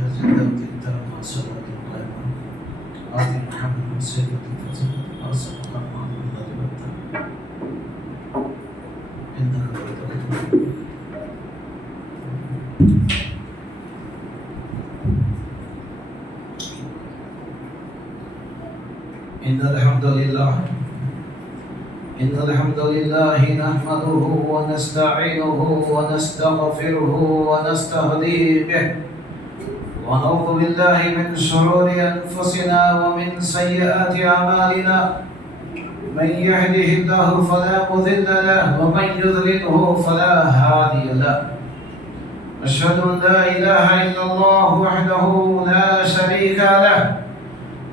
هذه الدعوة التامة والصلاة القائمة آت محمد وسيلة الفضيلة وأرزقه المعروف الذي وأتى إنك لتقدم. إن الحمد لله نحمده ونستعينه ونستغفره ونستهديه به ونعوذ بالله من شرور أنفسنا ومن سيئات أعمالنا. من يهده الله فلا مضل له ومن يضلله فلا هادي له. أشهد أن لا إله إلا الله وحده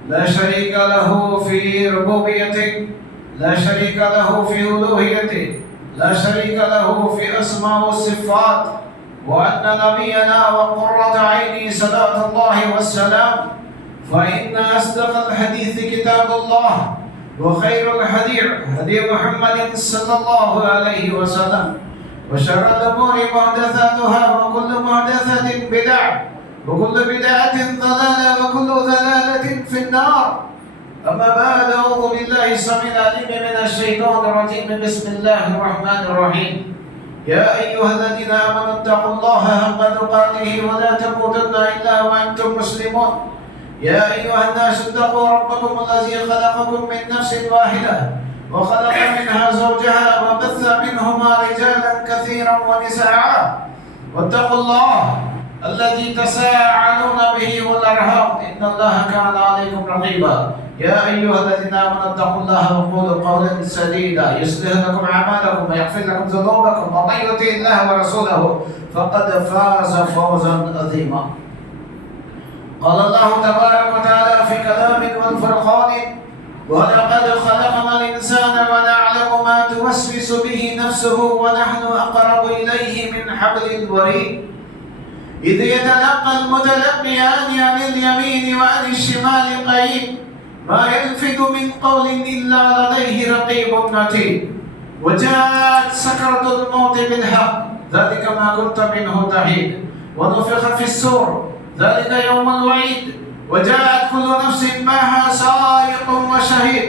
لا شريك له في ربوبيته، لا شريك له في ألوهيته، لا شريك له في أسماء والصفات. وأن نبينا وقرة عيني صلاة الله والسلام فإن أصدق الحديث كتاب الله وخير الهدي هدي محمد صلى الله عليه وسلم وشر الأمور محدثاتها وكل محدثة بدعة وكل بدعة ضلالة وكل ضلالة في النار. أما بعد، أعوذ بالله السميع العليم من الشيطان الرجيم. بسم الله الرحمن الرحيم. يا أيها الذين آمنوا اتقوا الله حق تقاته ولا تموتن إلا وأنتم مسلمون. يا أيها الناس اتقوا ربكم الذي خلقكم من نفس واحدة وخلق منها زوجها وبث منهما رجالا كثيرا ونساء. واتقوا الله الذي تساءلون به والأرحام إن الله كان عليكم رقيبا. يا أيها الذين آمنوا اتقوا الله وقولوا قولا سديدا يصلح لكم أعمالكم ويغفر لكم ذنوبكم ومن يطع الله ورسوله فقد فاز فوزا عظيما. قال الله تبارك وتعالى في كلام والفرقان: ولقد خلقنا الإنسان ونعلم ما توسوس به نفسه ونحن أقرب إليه من حبل الوريد إذ يتلقى المتلقيان عن اليمين وعن الشمال قعيد ما يلفظ من قول إلا لديه رقيب عتيد. وجاءت سكرة الموت بالحق ذلك ما كنت منه تحيد. ونفخ في الصور ذلك يوم الوعيد. وجاءت كل نفس معها سائق وشهيد.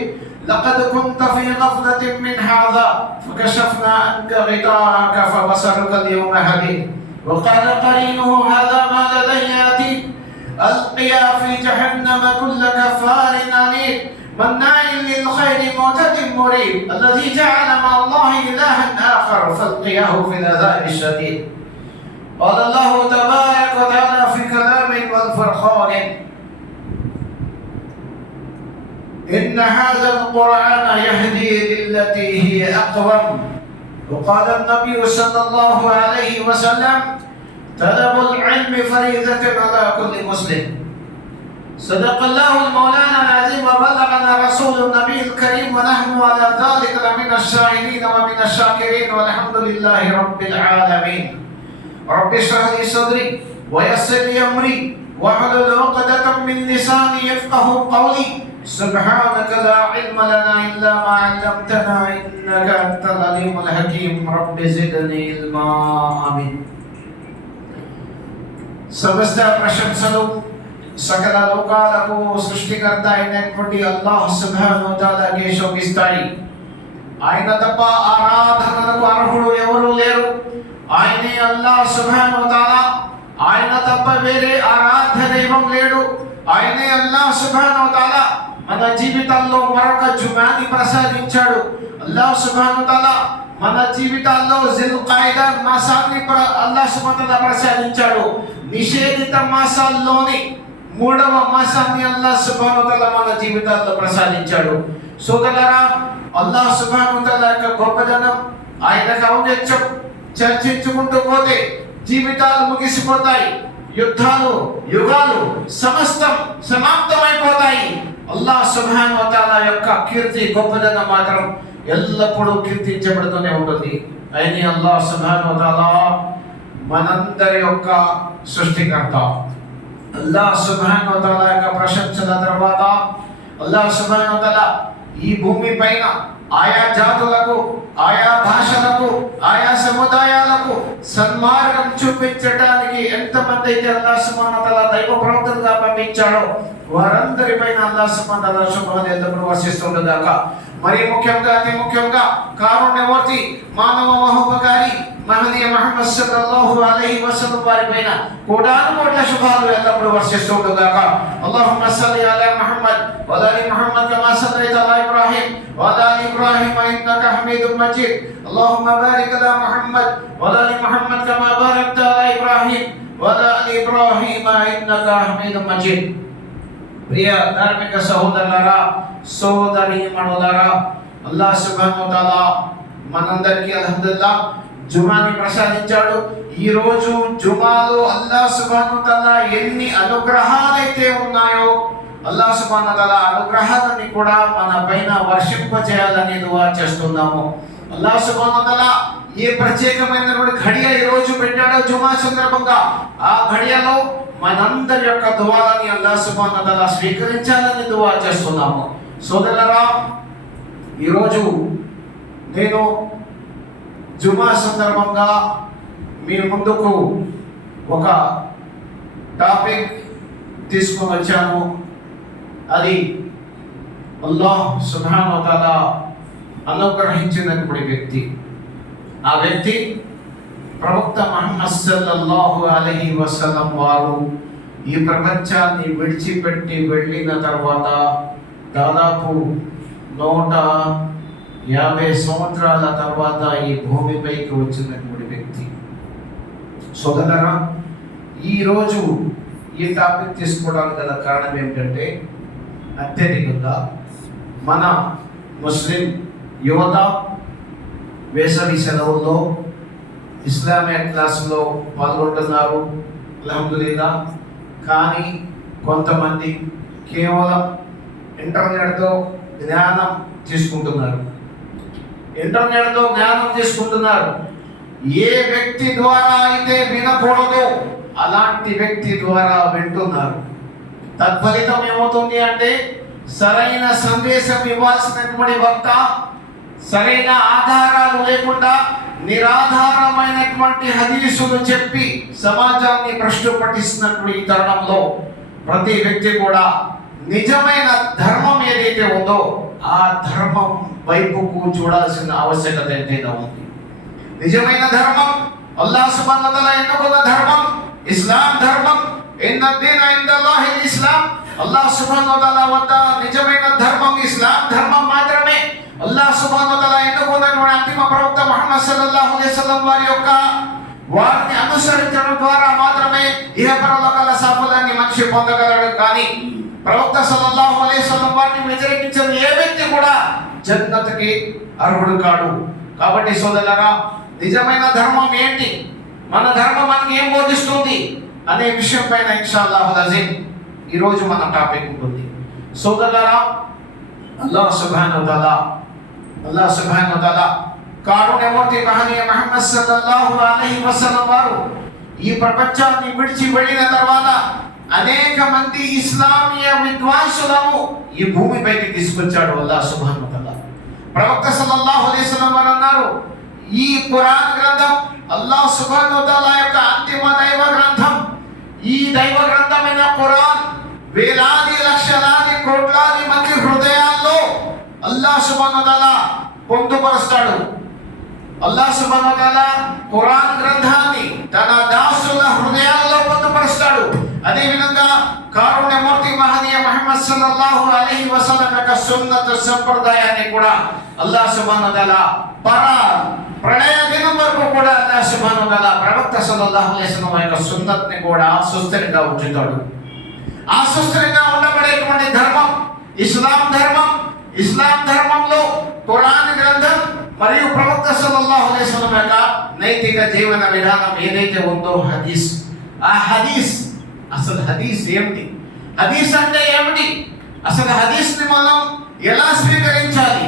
لقد كنت في غفلة من هذا فكشفنا عنك غطاءك فبصرك اليوم حديد. وقال قرينه هذا ما لدي عتيد. ألقيا في جهنم كل كفار عنيد مناع للخير معتد مريب الذي جعل مع الله إلها آخر فألقياه في العذاب الشديد. قال الله تبارك وتعالى في كلام والفرقان: إن هذا القرآن يهدي للتي هي أقوم. وقال النبي صلى الله عليه وسلم: طلب العلم فريضة على كل مسلم. صدق الله المولانا العظيم وبلغنا رسول النبي الكريم ونحن على ذلك لمن الشاهدين ومن الشاكرين والحمد لله رب العالمين. رب اشرح لي صدري ويسر لي أمري واحلل عقدة من لساني يفقه قولي. سبحانك لا علم لنا إلا ما علمتنا إنك أنت العليم الحكيم. رب زدني علما. آمين. సమస్త ప్రశంసలు సకల లోకాలకు సృష్టికర్త అయినటువంటి అల్లాహ్ సుబ్హానహు వ తఆలాకే శోభిస్తాయి. ఆయన తప్ప ఆరాధనలకు అర్హుడు ఎవరు లేరు. ఆయనే అల్లాహ్ సుబ్హానహు వ తఆలా. ఆయన తప్ప వేరే ఆరాధ్య దైవం లేడు. ఆయనే అల్లాహ్ సుబ్హానహు వ తఆలా మన జీవితాల్లో మరొక జుమాని ప్రసాదించాడు. అల్లాహ్ సుబ్హానహు వ తఆలా మన జీవితాల్లో జిల్ఖాయిదా మాసాన్ని అల్లాహ్ సుబ్హానహు వ తఆలా ప్రసాదించాడు. నిషేధిత మాసాల్లోని 3వ మాసాన్ని అల్లాహ్ సుబ్హానహు వ తఆలా మన జీవితాల్లో ప్రసాదించాడు. సోదరులారా, అల్లాహ్ సుబ్హానహు వ తఆలా యొక్క గొప్పదనం, ఆయన ఔన్నత్యం చర్చించుకుంటూ పోతే జీవితాలు ముగిసిపోతాయి. యుద్ధాలు, యుగాలు సమస్తం సమాప్తమైపోతాయి. అల్లాహ్ సుబ్హానహు వ తఆలా యొక్క కీర్తి, గొప్పదనం మాత్రం ఎల్లప్పుడూ కీర్తించబడుతూనే ఉంటుంది. అయినా అల్లాహ్ సుబ్హానహు వ తఆలా మనందరి యొక్క సృష్టికర్త. అల్లాహ్ సుబ్హానహు వ తఆలా యొక్క ప్రశంసల తర్వాత అల్లాహ్ సుబ్హానహు వ తఆలా ఈ భూమి పైన ఆయా జాతులకు, ఆయా భాషలకు, ఆయా సముదాయాలకు సన్మార్గం చూపించడానికి ఎంతమంది అయితే అల్లాహ్ సుబ్హానహు వ తఆలా దైవ ప్రవక్తలుగా పంపించాడో వారందరిపైన అల్లాహ్ సుబ్హానహు వ తఆలా శుభాలు ఎల్లప్పుడూ వర్షిస్తుండగాక. మరి ముఖ్యంగా అతి ముఖ్యంగా కారుణ్యమూర్తి మానవ మహోపకారి మహనీయ ముహమ్మద్ సల్లల్లాహు అలైహి వసల్లం వారిపైన కోటాను కోట్ల శుభాలు ఎల్లప్పుడూ వర్షిస్తుండగాక. అల్లాహుమ్మ సల్లి అలా ముహమ్మద్ వలా అలి ముహమ్మద్ కమా సల్లైత అలా ఇబ్రాహీం వలా అలి ఇబ్రాహీం ఇన్నక హమీదుమ్ మజీద్. అల్లాహుమ్మ బారిక్ అలా ముహమ్మద్ వలా అలి ముహమ్మద్ కమా బారక్త అలా ఇబ్రాహీం వలా అలి ఇబ్రాహీం ఇన్నక హమీదుమ్ మజీద్. ప్రియ ధార్మిక సహోదరులారా, సోదరీమణులారా, అల్లాహ్ సుబ్హానహు వ తఆలా మనందరికీ అల్హమ్దులిల్లాహ్ జుమాని ప్రసాదించాడు. ఈ రోజు జుమాలో అల్లాహ్ సుబ్హానహు వ తఆలా ఎన్ని అనుగ్రహాలైతే ఉన్నాయో అల్లాహ్ సుబ్హానహు వ తఆలా అనుగ్రహాలని కూడా మన పైన వర్షింపజేయాలని దుఆ చేస్తున్నాము. అల్లాహ్ సుబ్హానహు వ తఆలా ఏ ప్రత్యేకమైనటువంటి ఘడియ ఈ రోజు పెట్టాడో జుమా సందర్భంగా, ఆ ఘడియలో మనందరి యొక్క దుఆలని అల్లాహ్ సుబ్హానహు వ తఆలా స్వీకరించాలని దుఆ చేస్తున్నాము. సోదరులారా, ఈరోజు నేను జుమా సందర్భంగా మీ ముందుకు ఒక టాపిక్ తీసుకొని వచ్చాను. అది అల్లాహ్ సుబ్హానహు వ తఆలా అనుగ్రహించినటువంటి వ్యక్తి. ఆ వ్యక్తి ప్రవక్త ముహమ్మద్ సల్లల్లాహు అలైహి వసల్లం వారు ఈ ప్రపంచాన్ని విడిచిపెట్టి వెళ్ళిన తర్వాత దాదాపు 150 సంవత్సరాల తర్వాత ఈ భూమిపైకి వచ్చినటువంటి వ్యక్తి. సోదరులారా, ఈరోజు ఈ టాపిక్ తీసుకోవడానికి గల కారణం ఏమిటంటే, అత్యధికంగా మన ముస్లిం యువత వేసవి సెలవుల్లో ఇస్లామియా క్లాసులో పాల్గొంటున్నారు, అల్హమ్దులిల్లాహ్. కానీ కొంతమంది కేవలం ఇంటర్నెట్తో జ్ఞానం తీసుకుంటున్నారు. ఏ వ్యక్తి ద్వారా అయితే వినకూడదు అలాంటి వ్యక్తి ద్వారా వింటున్నారు. తత్ఫలితం ఏమవుతుంది అంటే, సరైన సందేశం ఇవ్వాల్సినటువంటి వక్త సరైన ఆధారాలు లేకుండా నిరాధారమైనటువంటి హదీసులు చెప్పి సమాజాన్ని భ్రష్టు పట్టిస్తున్నటువంటి ఈ తరుణంలో ప్రతి వ్యక్తి కూడా నిజమైన ధర్మం ఏదైతే ఉందో ఆ ధర్మం వైపుకు చూడాల్సిన ఆవశ్యకత ఎంతైనా ఉంది. నిజమైన ధర్మం అల్లాహ్ సుబ్హానహు వ తఆలా ఎన్నుకున్న ధర్మం ఇస్లాం ధర్మం. ఇన్న దీన ఇందల్లాహిల్ ఇస్లాం. అల్లాహ్ సుబ్హానహు వ తఆలా వద్ద నిజమైన ధర్మం ఇస్లాం ధర్మం మాత్రమే. అల్లాహ్ సుబ్హానహు వ తఆలా ఎన్నుకున్నటువంటి అంతిమ ప్రవక్త ముహమ్మద్ సల్లల్లాహు అలైహి వసల్లం వారిని అనుసరించడం ద్వారా మాత్రమే ఇహపరలోకాల సాఫల్యాన్ని మనిషి పొందగలడు. కానీ ప్రవక్త సల్లల్లాహు అలైహి వసల్లం వారిని వ్యతిరేకించిన ఏ వ్యక్తి కూడా జన్నతుకి అర్హుడు కాడు. కాబట్టి సోదరులారా, నిజమైన ధర్మం ఏంటి, మన ధర్మం మనకి ఏం బోధిస్తుంది అనే విషయం పైన ఇన్షాఅల్లాహుల్ అజీమ్ ఈరోజు మన టాపిక్ ఉంటుంది. సోదరులారా, అల్లాహ్ సుబ్హానహు వ తఆలా కారుణ్యమూర్తి మహనీయ ముహమ్మద్ సల్లల్లాహు అలైహి వసల్లం వారు ఈ ప్రపంచాన్ని విడిచి వెళ్ళిన తర్వాత అనేక మంది ఇస్లామీయ విద్వాంసులను ఈ భూమిపైకి తీసుకొచ్చాడు అల్లాహ్ సుబ్హానహు వ తఆలా. ప్రవక్త సల్లల్లాహు అలైహి వసల్లం వారు అన్నారు, ఈ ఖురాన్ గ్రంథం అల్లాహ్ సుబ్హానహు వ తఆలా యొక్క అంతిమ దైవ గ్రంథం. ఈ దైవ గ్రంథమైన ఖురాన్ వేలాది లక్షలాది కోట్లాది మంది హృదయాల్లో అల్లాహ్ సుబ్హానహు వ తఆలా పొందుపరుస్తాడు. అల్లాహ్ సుబ్హానహు వ తఆలా ఖురాన్ గ్రంథాన్ని తన దాసుల హృదయాల్లో పొందుపరుస్తాడు. అదే విధంగా కారుణ్యమూర్తి మహనీయ ముహమ్మద్ సల్లల్లాహు అలైహి వసల్లం యొక్క సున్నత్ సంప్రదాయాన్ని కూడా అల్లాహ్ సుబ్హానహు వ తఆలా ప్రళయ దినం వరకు కూడా అల్లాహ్ సుబ్హానహు వ తఆలా ప్రవక్త సల్లల్లాహు అలైహి వసల్లం యొక్క సున్నత్ని కూడా సుస్థిరంగా ఉంచుతాడు. ఆ సుస్థిరంగా ఉండబడేటువంటి ధర్మం ఇస్లాం ధర్మం. ఇస్లాం ధర్మంలో ఖురాన్ గ్రంథం మరియు ప్రవక్త సల్లల్లాహు అలైహి వసల్లం యొక్క నైతిక జీవన విధానం ఏదైతే ఉందో హదీస్. ఆ హదీస్, అసలు హదీస్ ఏమిటి, హదీస్ అంటే ఏమిటి, అసలు హదీస్ని మనం ఎలా స్వీకరించాలి?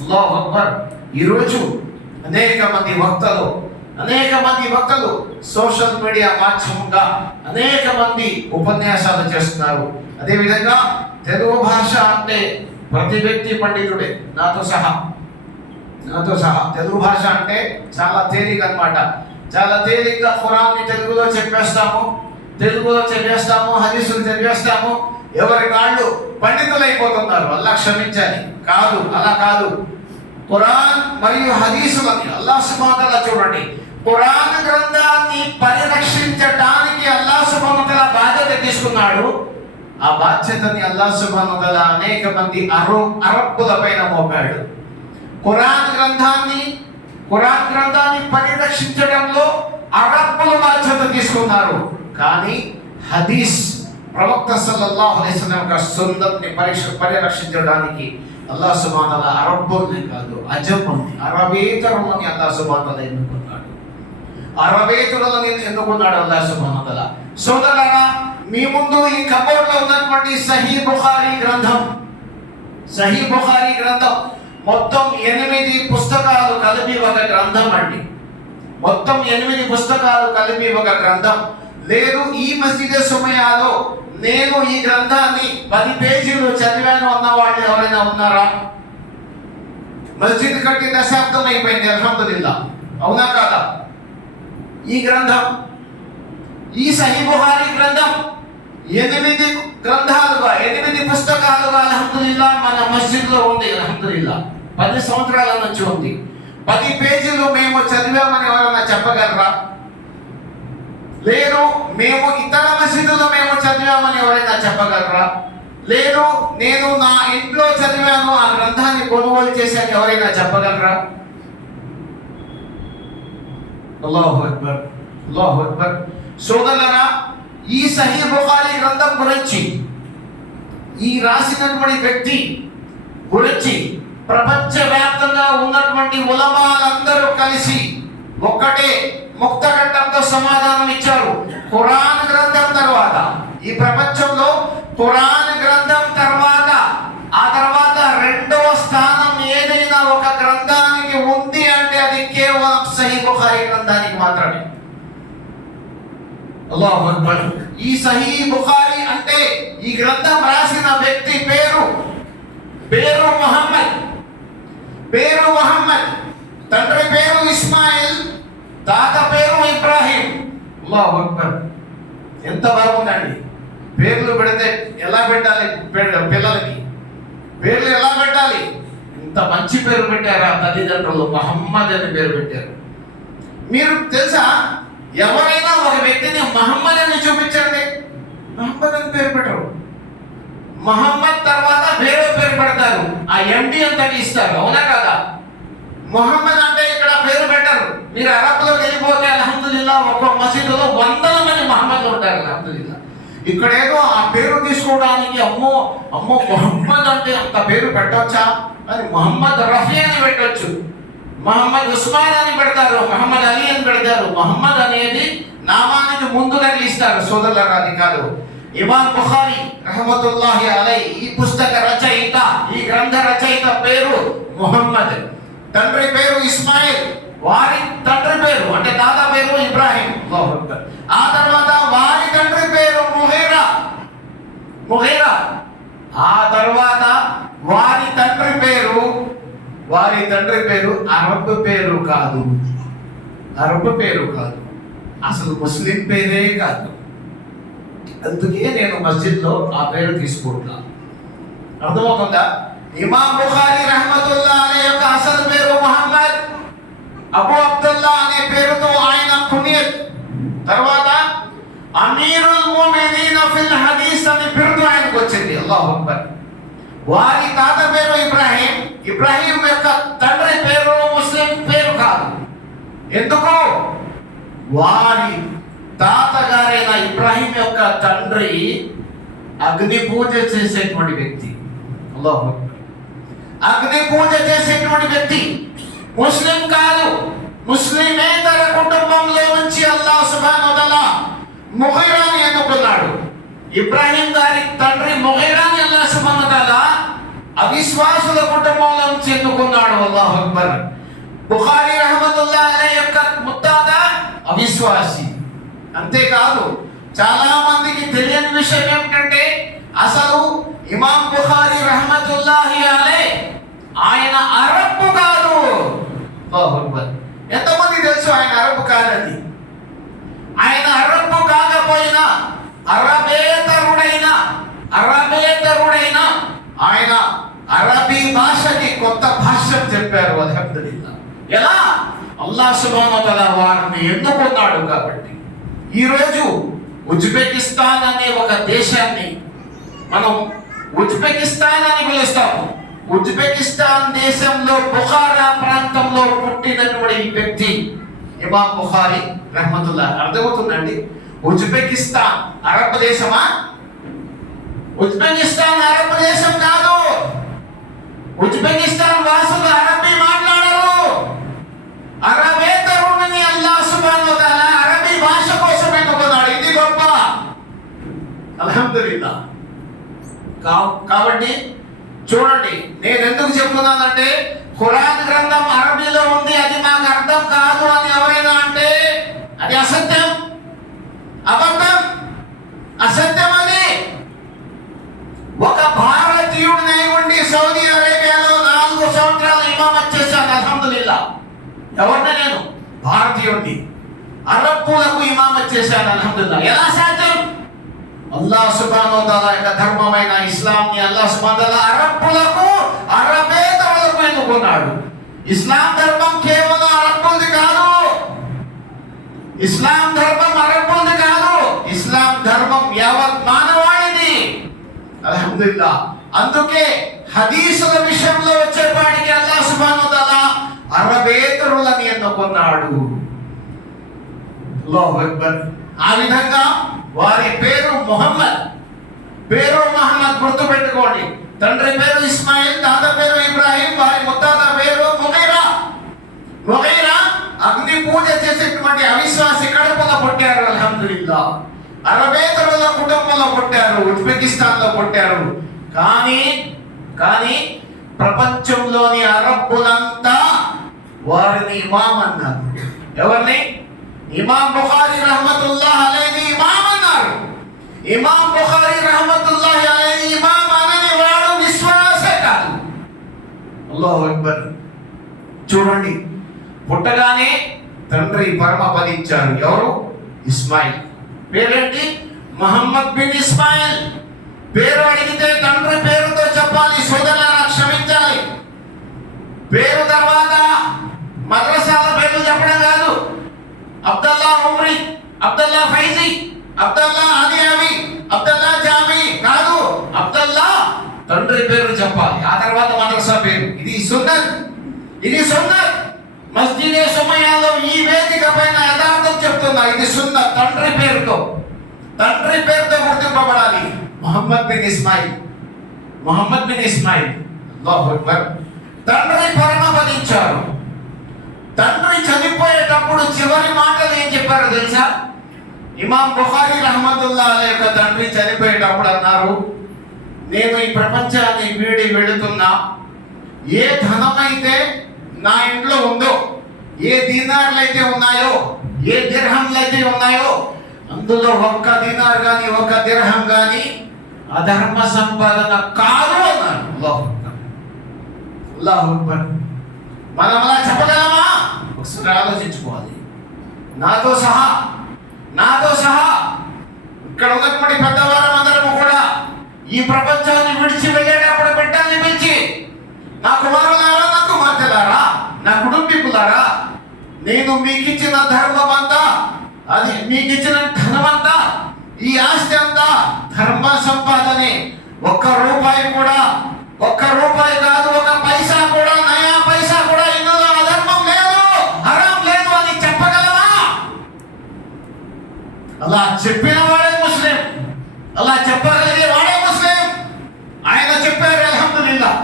అల్లాహు అక్బర్. ఈరోజు అనేక మంది వక్తలు సోషల్ మీడియా మాధ్యమంగా అనేక మంది ఉపన్యాసాలు చేస్తున్నారు. అదేవిధంగా తెలుగు భాష అంటే ప్రతి వ్యక్తి పండితుడే, నాతో సహా తెలుగు భాష అంటే చాలా తేలిక అన్నమాట. చాలా తేలిగ్గా ఖురాన్ని తెలుగులో చెప్పేస్తాము, హదీసులు చదివేస్తాము. ఎవరి కాళ్ళు పండితులైపోతున్నారు. అల్లాహ్ క్షమించాలి. కాదు, అలా కాదు. ఖురాన్ మరియు హదీసులని అల్లాహ్ సుబ్హానహు వ తఆలా చూడండి, ఖురాన్ గ్రంథాన్ని పరిరక్షించడానికి అల్లాహ్ సుబ్హానహు వ తఆలా బాధ్యత తీసుకున్నాడు. ఆ బాధ్యతని అల్లాహ్ సుబ్హానహు వ తఆలా అనేక మంది అరబ్బుల పైన మోపాడు. ఖురాన్ గ్రంథాన్ని పరిరక్షించడంలో అరబ్బుల బాధ్యత తీసుకున్నారు. కానీ హదీస్ ప్రవక్త సల్లల్లాహు అలైహి వసల్లం యొక్క సున్నత్ని పరిరక్షించడానికి అల్లాహ్ సుబ్హానహు వ తఆలా అరబ్బుల్ని కాదు, అజంని, అరబేతరులని అల్లాహ్ సుబ్హానహు వ తఆలా ఎన్నుకున్నాడు. అల్లాహ్ సుబ్హానహు వ తఆలా. సోదరులారా, మీ ముందు ఈ కబోర్డ్ లో ఉన్నటువంటి సహీహ్ బుఖారీ గ్రంథం మొత్తం 8 పుస్తకాలు కలిపి ఒక గ్రంథం అండి. మొత్తం 8 పుస్తకాలు కలిపి ఒక గ్రంథం. లేదు, ఈ మసీదు సమయాలో నేను ఈ గ్రంథాన్ని 10 పేజీలు చదివాను అన్న వాళ్ళు ఎవరైనా ఉన్నారా? మస్జిద్ కట్టి దశాబ్దం అయిపోయింది, అల్హమ్దులిల్లా. అవునా కాదా? ఈ గ్రంథం, ఈ సహీహ్ బుఖారీ గ్రంథం 8 గ్రంథాలుగా, 8 పుస్తకాలుగా అల్హమ్దులిల్లా మన మస్జిద్లో ఉంది. అల్హమ్దులిల్లా 10 సంవత్సరాల నుంచి ఉంది. 10 పేజీలు మేము చదివామని ఎవరైనా చెప్పగలరా? లేదు, మేము ఇతర మసీదులో మేము చదివామని ఎవరైనా చెప్పగలరా? లేదు, నేను నా ఇంట్లో చదివాను, ఆ గ్రంథాన్ని కొనుగోలు చేశాను ఎవరైనా చెప్పగలరా? అల్లాహు అక్బర్, అల్లాహు అక్బర్. సోదరులారా, ఈ సహీహ్ బుఖారీ గ్రంథం గురించి, ఈ రాసినటువంటి వ్యక్తి గురించి ప్రపంచవ్యాప్తంగా ఉన్నటువంటి ఉలమాలందరూ కలిసి ఒక్కటే ముక్తకంఠంతో సమాధానం ఇచ్చారు. ఖురాన్ గ్రంథం తర్వాత, ఈ ప్రపంచంలో ఖురాన్ గ్రంథం తర్వాత, ఆ తర్వాత రెండవ స్థానం ఏదైనా ఒక గ్రంథానికి ఉంది అంటే అది కేవలం సహీహ్ బుఖారీ గ్రంథానికి మాత్రమే. అల్లాహు అక్బర్. ఈ సహీహ్ బుఖారీ అంటే ఈ గ్రంథం రాసిన వ్యక్తి పేరు ముహమ్మద్, తండ్రి పేరు ఇస్మాయిల్, తాత పేరు ఇబ్రాహీం. అల్లాహు అక్బర్. ఎంత బాగుందండి. పేర్లు పెడితే ఎలా పెట్టాలి? పిల్లలకి పేర్లు ఎలా పెట్టాలి? ఇంత మంచి పేరు పెట్టారా తల్లిదండ్రులు? మహమ్మద్ అని పేరు పెట్టారు. మీరు తెలుసా, ఎవరైనా ఒక వ్యక్తిని మహమ్మద్ అని చూపించండి, మహమ్మద్ అని పేరు పెట్టరు. మహమ్మద్ తర్వాత వేరే పేరు పెడతారు, ఆ ఎండి అంతా ఇస్తారు. అవునా కదా? మొహమ్మద్ అంటే ఇక్కడ పేరు పెట్టరు. మీరు అరబ్లోకి వెళ్ళిపోతే అల్హమ్దులిల్లా ఒక్కో మసీదులో 100 మంది మహమ్మద్లు ఉంటారు. అల్హమ్దులిల్లా. ఇక్కడ ఏదో ఆ పేరు తీసుకోవడానికి అమ్మో మొహమ్మద్ అంటే అంత పేరు పెట్టవచ్చా అని మొహమ్మద్ రఫీ అని పెట్టవచ్చు, మొహమ్మద్ ఉస్మాన్ అని పెడతారు, మొహమ్మద్ అలీ అని పెడతారు. మొహమ్మద్ అనేది నామానికి ముందు తగిలిస్తారు. సోదరులారా, అది కాదు. ఇమామ్ బుఖారీ రహమతుల్లాహి అలై ఈ పుస్తక రచయిత, ఈ గ్రంథ రచయిత పేరు ముహమ్మద్, తండ్రి పేరు ఇస్మాయిల్, వారి తండ్రి పేరు అంటే తాత పేరు ఇబ్రాహీం. ఆ తర్వాత వారి తండ్రి పేరు ముగీరా. ఆ తర్వాత వారి తండ్రి పేరు అరబ్ పేరు కాదు, అసలు ముస్లిం పేరే కాదు. అందుకే నేను మస్జిద్లో ఆ పేరు తీసుకుంటున్నా. అర్థమవుతుందా? ఇమాం బుఖారీ రహమతుల్లాహి అలైహి యొక్క అసలు పేరు ముహమ్మద్, అబూ అబ్దుల్లా అనే పేరుతో ఆయన కునియత్. తర్వాత అమీరుల్ ముమినీన్ ఫిల్ హదీస్ అనే బిరుదు ఆయనకు వచ్చింది. అల్లాహు అక్బర్. వారి తాత పేరు ఇబ్రాహీం యొక్క తండ్రి పేరు ముస్లిం పేరు కాదు. ఎందుకు? వారి తాతగారైన ఇబ్రాహీం యొక్క తండ్రి అగ్ని పూజ చేసేటువంటి వ్యక్తి. అల్లాహు అక్బర్. అగ్ని పూజ చేసేటువంటి వ్యక్తి ముస్లిం కాదు. ముస్లిమేతర కుటుంబంలో నుంచి అల్లాహ్ సుబ్హానహు వ తఆలా ముగీరాని ఎన్నుకున్నాడు. ఇబ్రాహీం గారి తండ్రి ముగీరాని అల్లాహ్ సుబ్హానహు వ తఆలా అవిశ్వాసుల కుటుంబంలో నుంచి ఎన్నుకున్నాడు. అల్లాహు అక్బర్. బుఖారీ రహమతుల్లాహి అలైహి యొక్క ముత్తాత అవిశ్వాసి. అంతేకాదు, చాలా మందికి తెలియని విషయం ఏమిటంటే అసలు ఇమాం బుఖారీ రహమతుల్లాహి అలైహి ఆయన అరబ్బు కాదు. ఎంతమంది తెలుసు తెలుసు ఆయన అరబ్ కాదని. ఆయన అరబ్ కాకపోయినా అరబేతరుడైన ఆయన అరబీ భాషని కొత్త భాష చెప్పారు. అల్హమ్దులిల్లాహ్. ఎలా? అల్లాహ్ సుబ్హానహు వ తఆలా వారిని ఎన్నుకున్నాడు కాబట్టి. ఈరోజు ఉజ్బెకిస్తాన్ అనే ఒక దేశాన్ని మనం ఉజ్బెకిస్తాన్ అని పిలుస్తాము. ఉజ్బెకిస్తాన్ దేశంలో బుఖారా ప్రాంతంలో పుట్టినటువంటి ఈ వ్యక్తి ఇమాం బుఖారీ రహ్మతుల్లాహ్. అర్థమవుతుందండి? ఉజ్బెకిస్తాన్ అరబ్ దేశమా? ఉజ్బెకిస్తాన్ అరబ్ దేశం కాదు. ఉజ్బెకిస్తాన్ వాసులు అరబీ మాట్లాడరు. అరబేతరుడిని అల్లాహ్ సుబ్హానహు వ తఆలా అరబీ భాష కోసం ఎన్నుకున్నాడు. ఇది గొప్ప. అల్హమ్దులిల్లాహ్. కాబట్టి చూడండి, నేను ఎందుకు చెప్తున్నానంటే ఖురాన్ గ్రంథం అరబీలో ఉంది, అది మాకు అర్థం కాదు అని ఎవరైనా అంటే అది అసత్యం, అబద్ధం, అసత్యం. అది ఒక భారతీయుడినై ఉండి సౌదీ అరేబియాలో 4 సంవత్సరాలు ఇమామత్ చేశాను. అల్హమ్దులిల్లాహ్. ఎవరిని? నేను భారతీయుడిని. అరబ్బులకు ఇమామత్ చేశాను. అల్హమ్దులిల్లాహ్. ఎలా సాధ్యం? అల్లాహ్ సుబ్హానహు వ తఆలా యొక్క ధర్మమైన ఇస్లాంని అల్లాహ్ సుబ్హానహు వ తఆలా అరబ్బులకు అరబేతరులకు ఎన్నుకున్నాడు. ఇస్లాం ధర్మం కేవలం అరబ్బులది కాదు. ఇస్లాం ధర్మం అరబ్బులది కాదు. ఇస్లాం ధర్మం యావత్ మానవాళిది. అల్హమ్దులిల్లాహ్. అందుకే హదీసుల విషయంలో వచ్చేపాటికి అల్లాహ్ సుబ్హానహు వ తఆలా అరబేతరులని ఎన్నుకున్నాడు. అల్లాహు అక్బర్. ఆ విధంగా వారి పేరు ముహమ్మద్. గుర్తుపెట్టుకోండి. తండ్రి పేరు ఇస్మాయిల్, తాత పేరు ఇబ్రాహిం, వారి ముత్తాత పేరు ముగైరా అగ్ని పూజ చేసేటువంటి అవిశ్వాసి కడుపులో పుట్టారు. అల్హమ్దులిల్లాహ్. అరబేతరుల కుటుంబంలో పుట్టారు, ఉజ్బెకిస్తాన్ లో పుట్టారు. కానీ ప్రపంచంలోని అరబ్బులంతా వారిని ఇమాం అన్నారు. ఎవరిని? ఇమాం బుఖారీ రహ్మతుల్లాహ్ అలైహి ఇమాం అన్నారు. ఇమాం బుఖారీ రహ్మతుల్లాహి అలైహి ఇమాం అనని వాడు విశ్వాసే కాదు. అల్లాహు అక్బర్. చూడండి, పుట్టగానే తండ్రి పరమపదించారు. ఎవరు? ఇస్మాయిల్. పేరేంటి? మహమ్మద్ బిన్ ఇస్మాయిల్. పేరు అడిగితే తండ్రి పేరుతో చెప్పాలి. సోదరులారా క్షమించాలి. పేరు తర్వాత మద్రసాల పేర్లు చెప్పడం కాదు. అబ్దుల్లా ఉమ్రీ, అబ్దుల్లా ఫైజీ, అబ్దుల్లా ఆదియావి, అబ్దుల్లా జామి కాదు. అబ్దుల్లా తండ్రి పేరు చెప్పాలి, ఆ తర్వాత మద్రసా పేరు. ఇది సున్నత్. మస్జిదే సుమయ్యాలో ఈ వేదిక పైన యథార్థం చెప్తున్నా. ఇది సున్నత్. తండ్రి పేరుతో గుర్తింపబడాలి. Muhammad bin Ismail. అల్లాహు అక్బర్. తండ్రి పరమపదించారు. తండ్రి చనిపోయేటప్పుడు చివరి మాటలు ఏం చెప్పారో తెలుసా? ఇమాం బుఖారీ రహ్మతుల్లాహ్ అలైహి యొక్క తండ్రి చనిపోయేటప్పుడు అన్నారు, నేను ఈ ప్రపంచాన్ని వీడి వెళుతున్నా. ఏ ధనమైతే నా ఇంట్లో ఉందో, ఏ దీనార్లు అయితే ఉన్నాయో, ఏ దిర్హంలు అయితే ఉన్నాయో, అందులో ఒక్క దీనార్ గాని ఒక్క దిర్హం గాని అధర్మ సంపాదన కాదు అన్నారు. అల్లాహు అక్బర్. మనం అలా చెప్పగలమా? ఒకసారి ఆలోచించుకోవాలి. నాతో సహా ఇక్కడ ఉన్నటువంటి పెద్దవారం అందరము కూడా ఈ ప్రపంచాన్ని విడిచి వెళ్ళేటప్పుడు బిడ్డల్ని పిలిచి, నా కుమారులారా, నా కుమార్తెలారా, నా కుటుంబీకులారా, నేను మీకు ఇచ్చిన ధర్మం అంతా, అది మీకు ఇచ్చిన ధనమంతా, ఈ ఆస్తి అంతా ధర్మ సంపాదనే. ఒక్క రూపాయి కాదు, ఒక పైసా కూడా, నయా పైసా కూడా ఇందులో అధర్మం లేదు, హరాం లేదు అని చెప్పగలవా? అలా చెప్పిన వాడే ముస్లిం, అలా చెప్పగలిగే వాడే ముస్లిం. ఆయన చెప్పారు. అల్హమ్దులిల్లాహ్.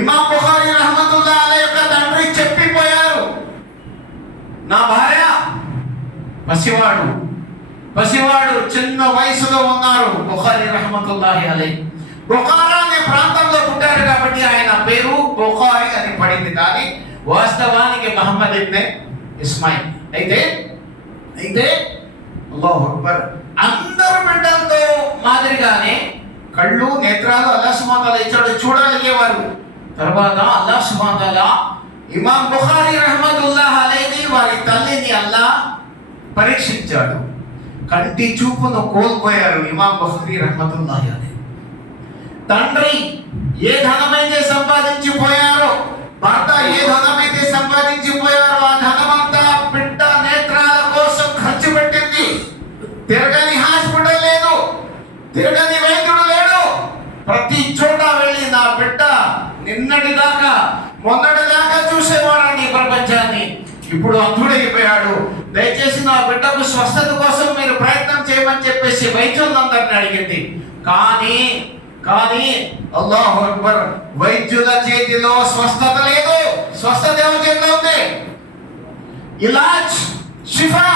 ఇమాం బుఖారీ రహ్మతుల్లాహ్ అలైహి యొక్క తండ్రి చెప్పిపోయారు, నా భార్య పసివాడు చిన్న వయసులో ఉన్నారు. బుఖారీ రహ్మతుల్లాహి అలైహి బుఖారా అనే ప్రాంతంలో పుట్టారు కాబట్టి ఆయన పేరు బుఖారీ అని పడింది. కానీ వాస్తవానికి మహమ్మద్ ఇబ్న్ ఇస్మాయిల్. అయితే అల్లాహు అక్బర్. అందరు బిడ్డలతో మాదిరిగానే కళ్ళు, నేత్రాలు అల్లాహ్ సుబ్హానహు వ తఆలా ఇచ్చాడు, చూడగలిగేవారు. తర్వాత అల్లాహ్ సుబ్హానహు వ తఆలా ఇమాం బుఖారీ రహ్మతుల్లాహి అలైహి వారి పరీక్షించాడు. కంటి చూపును కోల్పోయారు ఇమాం బుఖారీ రహ్మతుల్లాహి అలైహి. తండ్రి ఏ ధనమైతే సంపాదించిపోయారో, భర్త ఏ ధనమైతే సంపాదించిపోయారో ఆ ధనమంతా బిడ్డ నేత్రాల కోసం ఖర్చు పెట్టింది. తిరగని హాస్పిటల్ లేదు, తిరగని వైద్యుడు లేడు. ప్రతి చోట వెళ్ళి నా బిడ్డ నిన్నటి దాకా మొన్నటి దాకా చూసేవాడండి ప్రపంచాన్ని, ఇప్పుడు అంధుడైపోయాడు. దయచేసి నా బిడ్డకు స్వస్థత కోసం మీరు ప్రయత్నం చేయమని చెప్పేసి వైద్యులందరినీ అడిగింది. కానీ అల్లాహు అక్బర్, వైద్యుల చేతిలో స్వస్థత లేదు. స్వస్థత ఎవరి చేతిలో ఉంది? ఇలాజ్, షిఫా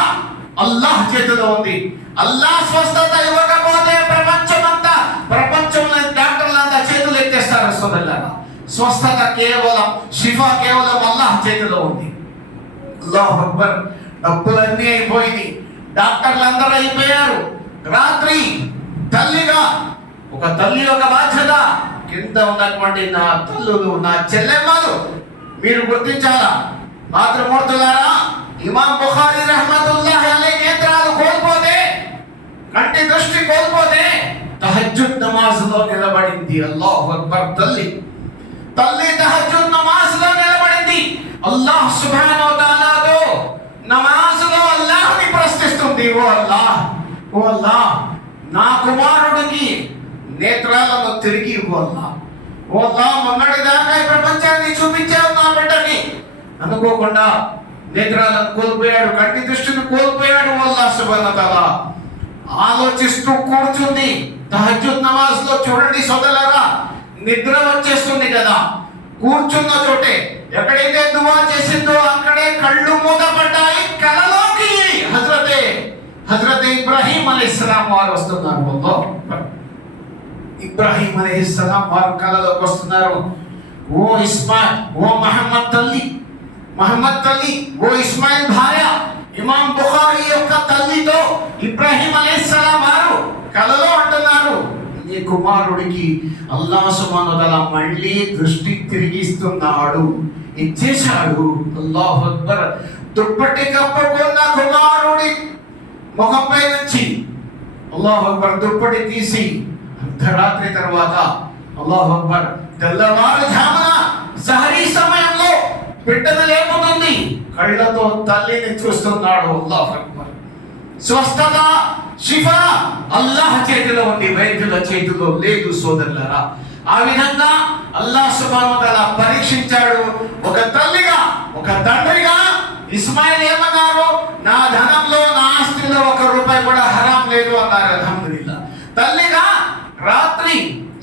అల్లాహ్ చేతిలో ఉంది. అల్లాహ్ స్వస్థత ఇవ్వకపోతే ప్రపంచంలో డాక్టర్లంతా చేతులు ఎత్తేస్తారు. సోదరులారా, స్వస్థత కేవలం, షిఫా కేవలం అల్లాహ్ చేతిలో ఉంది. అల్లాహు అక్బర్. డబ్బులన్నీ అయిపోయింది, డాక్టర్లందరూ అయిపోయారు. రాత్రి తల్లిగా, ఒక తల్లి యొక్క బాధ్యత, కింద ఉన్నటువంటి నా తల్లులు, నా చెల్లెమ్మలు మీరు గుర్తించాలా. మాతృమూర్తులారా, ఇమాం బుఖారీ రహ్మతుల్లాహి అలైహి నేత్రాలు కోల్పోతే, కంటి దృష్టి కోల్పోతే తహజ్జుద్ నమాజ్లో నిలబడింది. అల్లాహు అక్బర్. తల్లి తహజ్జుద్ నమాజ్లో నిలబడింది. అల్లాహ్ సుబ్హానహు వ తఆలాతో నమాజ్లో అల్లాహ్ని ప్రశ్నిస్తుంది. ఓ అల్లాహ్, నా కుమారుడికి నేత్రాలను తిరిగి ఇవ్వు అల్లాహ్. ఓ అల్లాహ్, మొన్నటి దాకా ప్రపంచాన్ని చూపించావు నా బిడ్డకి, అనుకోకుండా నేత్రాలను కోల్పోయాడు, కంటి దృష్టిని కోల్పోయాడు. అల్లాహ్ సుబ్హానహు వ తఆలా ఆలోచిస్తూ కూర్చుంది. తహజ్జుద్ నమాజ్ లో చూడండి సోదరులారా, నిద్ర వచ్చేస్తుంది కదా. కూర్చున్న చోటే ఎక్కడైతే దువా చేసిందో అక్కడే కళ్ళు మూతపడ్డాయి. కలలోకి హజరతే ఇబ్రాహీం అలైహిస్సలాం వారు వస్తున్నారు. ఇబ్రాహీం అలైహిస్సలాం వారు కలలోకి వస్తున్నారు. ఓ మహమ్మద్ తల్లి, ఓ ఇస్మాయిల్ భార్య ఇమాం బుఖారీ యొక్క తల్లితో ఇబ్రాహీం అలైహిస్సలాం వారు కలలో అంటున్నారు, నీ కుమారుడికి అల్లాహ్ సుబ్హానహు వ తఆలా మళ్ళీ దృష్టి తిరిగిస్తున్నాడు, ఇచ్చేశాడు. అల్లాహు అక్బర్. దుప్పటి కప్పుకున్న కుమారుడి ముఖంపై నుంచి అల్లాహు అక్బర్ దుప్పటి తీసి అర్ధరాత్రి తర్వాత అల్లాహు అక్బర్ తెల్లవారుజామున సహరీ సమయంలో బిడ్డను లేపుతుంది. కళ్ళతో తల్లిని చూస్తున్నాడు. అల్లాహు అక్బర్. స్వస్థత, షిఫా అల్లాహ్ చేతిలో ఉంది, వైద్యుల చేతిలో లేదు సోదరులారా. ఆ విధంగా అల్లాహ్ సుబ్హానహు వ తఆలా పరీక్షించాడు. ఒక తల్లిగా, ఒక తండ్రిగా ఇస్మాయిల్ ఏమన్నారు? నా ధనంలో, నా ఆస్తిలో 1 రూపాయి కూడా హరాం లేదు అన్నారు. అల్హమ్దులిల్లాహ్. తల్లిగా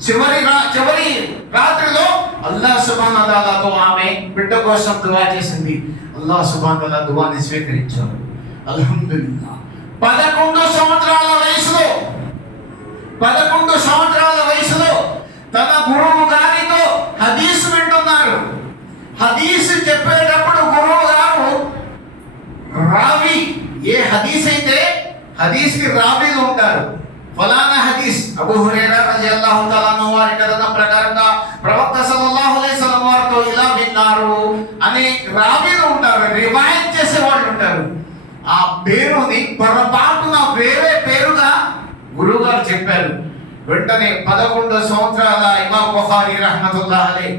చివరి రాత్రిలో అల్లాహ్ సుబ్హానహు వ తఆలాతో ఆమె బిడ్డ కోసం దువా చేసింది. అల్లాహ్ సుబ్హానహు వ తఆలా దువాని స్వీకరించాడు. అల్హమ్దులిల్లాహ్. 11 సంవత్సరాల వయసులో తన గురువు గారితో హదీస్ వింటున్నారు. హదీస్ చెప్పేటప్పుడు గురువు గారు రావి, ఏ హదీస్ అయితే హదీస్కి రావీలు ఉంటారు. ఫలానా హదీస్ అబూ హురైరా రలియల్లాహు తఆలా అన్హు వారి కథనం ప్రకారంగా ప్రవక్త సల్లల్లాహు అలైహి వసల్లం వారితో ఇలా విన్నారు అని రావీలు ఉంటారు, రివాయత్ చేసే వాళ్ళు ఉంటారు. ఆ పేరుని పొరపాటున వేరే పేరుగా గురువు గారు చెప్పారు. వెంటనే 11 సంవత్సరాల ఇమాం బుఖారీ రహ్మతుల్లాహి అలైహి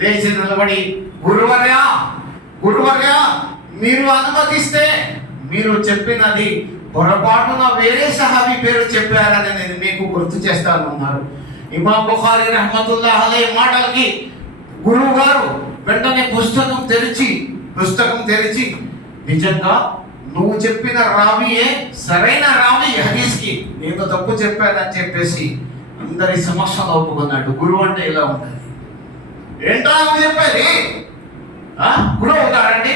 లేచి నిలబడి, గురువర్యా మీరు అనుమతిస్తే మీరు చెప్పినది పొరపాటున వేరే సహాబీ పేరు చెప్పారని నేను మీకు గుర్తు చేస్తాను అన్నారు. ఇమాం బుఖారీ రహ్మతుల్లాహి అలైహి మాటలకి గురువు గారు వెంటనే పుస్తకం తెరిచి నిజంగా నువ్వు చెప్పిన రావియే సరైన రావి, హదీస్కి నేను తప్పు చెప్పానని చెప్పేసి అందరి సమక్షంలో ఒప్పుకున్నాడు. గురువు అంటే ఇలా ఉంటుంది. ఏంట్రా నువ్వు చెప్పేది? గురువు అవుతాడండి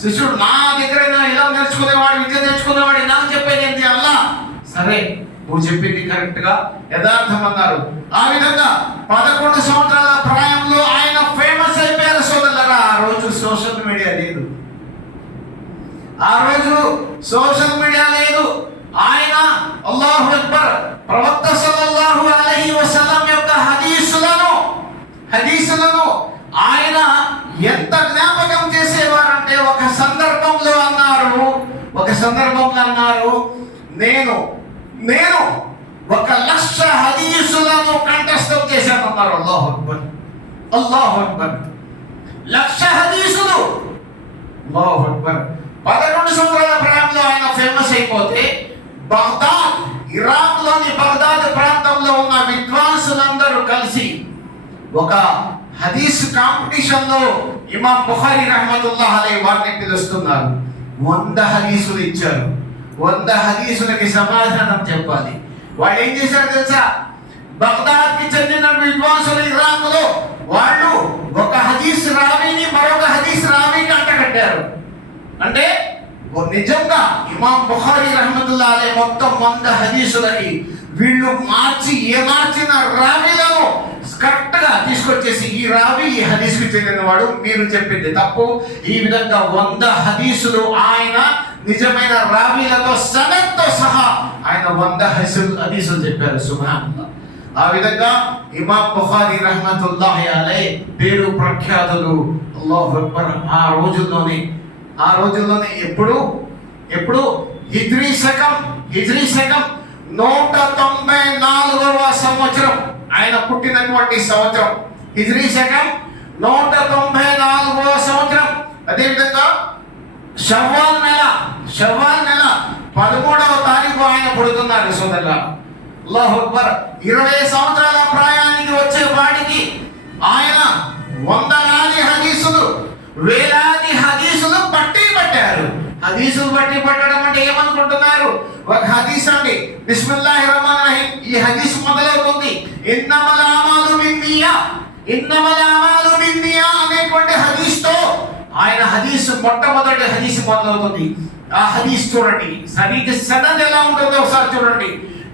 శిష్యుడు. నా దగ్గర ఇలా నేర్చుకునేవాడు, విద్య నేర్చుకునేవాడు, నాకు చెప్పేది ఏంటి? అల్లా సరే నువ్వు చెప్పింది కరెక్ట్ గా యథార్థం అన్నారు. ఆ విధంగా 11 సంవత్సరాల ప్రాయంలో ఆయన ఫేమస్ అయిపోయారు సోదరులారా. ఆ రోజు సోషల్ మీడియా లేదు. ఆయన అల్లాహు అక్బర్ ప్రవక్త సల్లల్లాహు అలైహి వసల్లం యొక్క హదీసులను ఆయన ఎంత జ్ఞాపకం చేసేవారంటే ఒక సందర్భంలో అన్నారు, ఒక సందర్భంలో అన్నారు, నేను నేను 1,00,000 హదీసులను కంఠస్థం చేశాను అన్నారు. అల్లాహు అక్బర్, అల్లాహు అక్బర్. 1,00,000 హదీసులు, అల్లాహు అక్బర్. 11 సంవత్సరాల ప్రయాణంలో ఆయన ఫేమస్ అయిపోతే బగ్దాద్, ఇరాక్ లోని బగ్దాద్ ప్రాంతంలో ఉన్న విద్వాంసులందరూ కలిసి ఒక హదీస్ కాంపిటీషన్ లో ఇమాం బుఖారీ రహ్మతుల్లాహి అలైహి వారిని పిలుస్తున్నారు. 100 హదీసులు ఇచ్చారు. 100 హదీసులకి సమాధానం చెప్పాలి. వాళ్ళు ఏం చేశారు తెలుసా? బగ్దాద్ కి చెందిన విద్వాంసులు ఇరాక్ లో వాళ్ళు ఒక హదీస్ రావిని మరొక హదీస్ రావికి అంటగట్టారు. అంటే నిజంగా ఇమాం బుఖారీ రహ్మతుల్లాహి అలైహి మొత్తం 100 హదీసులకి వీళ్ళు మార్చిన రావిలను కరెక్ట్ గా తీసుకొచ్చేసి, ఈ రావి ఈ హదీస్కి చెందినవాడు, మీరు చెప్పింది తప్పు. ఈ విధంగా 100 హదీసులు ఆయన నిజమైన రావీలతో సనద్తో సహా ఆయన 100 హదీసులు చెప్పారు. సుబ్హానల్లాహ్. ఆ విధంగా ఇమాం బుఖారీ రహ్మతుల్లాహి అలైహి పేరు ప్రఖ్యాతులు. అల్లాహు అక్బర్. ఆ రోజుల్లోనే ఎప్పుడు హిజ్రీ శకం 194వ సంవత్సరం ఆయన పుట్టినటువంటి సంవత్సరం. హిజ్రీ శకం 194వ సంవత్సరం. అదేవిధంగా షవ్వాల్ నెల 13వ తారీఖు ఆయన పుడుతున్నారు. సోదరులారా, అల్లాహు అక్బర్. 20 సంవత్సరాల ప్రాయానికి వచ్చే వాడికి ఆయన వందలాది హదీసులు, వేలాది హదీసులు పట్టారు. హదీసులు పట్టడం అంటే ఏమనుకుంటున్నారు? ఒక హదీస్ అండి, బిస్మిల్లాహిర్ రహమానిర్ రహీం. ఈ హదీస్ మొదలవుతుంది ఇన్నమల్ అమాలు బిన్నియా అనేటువంటి హదీస్ తో ఆయన హదీస్ మొట్టమొదటి హదీస్ మొదలవుతుంది. ఆ హదీస్ చూడండి, సనద్ ఎలా ఉంటుందో ఒకసారి చూడండి.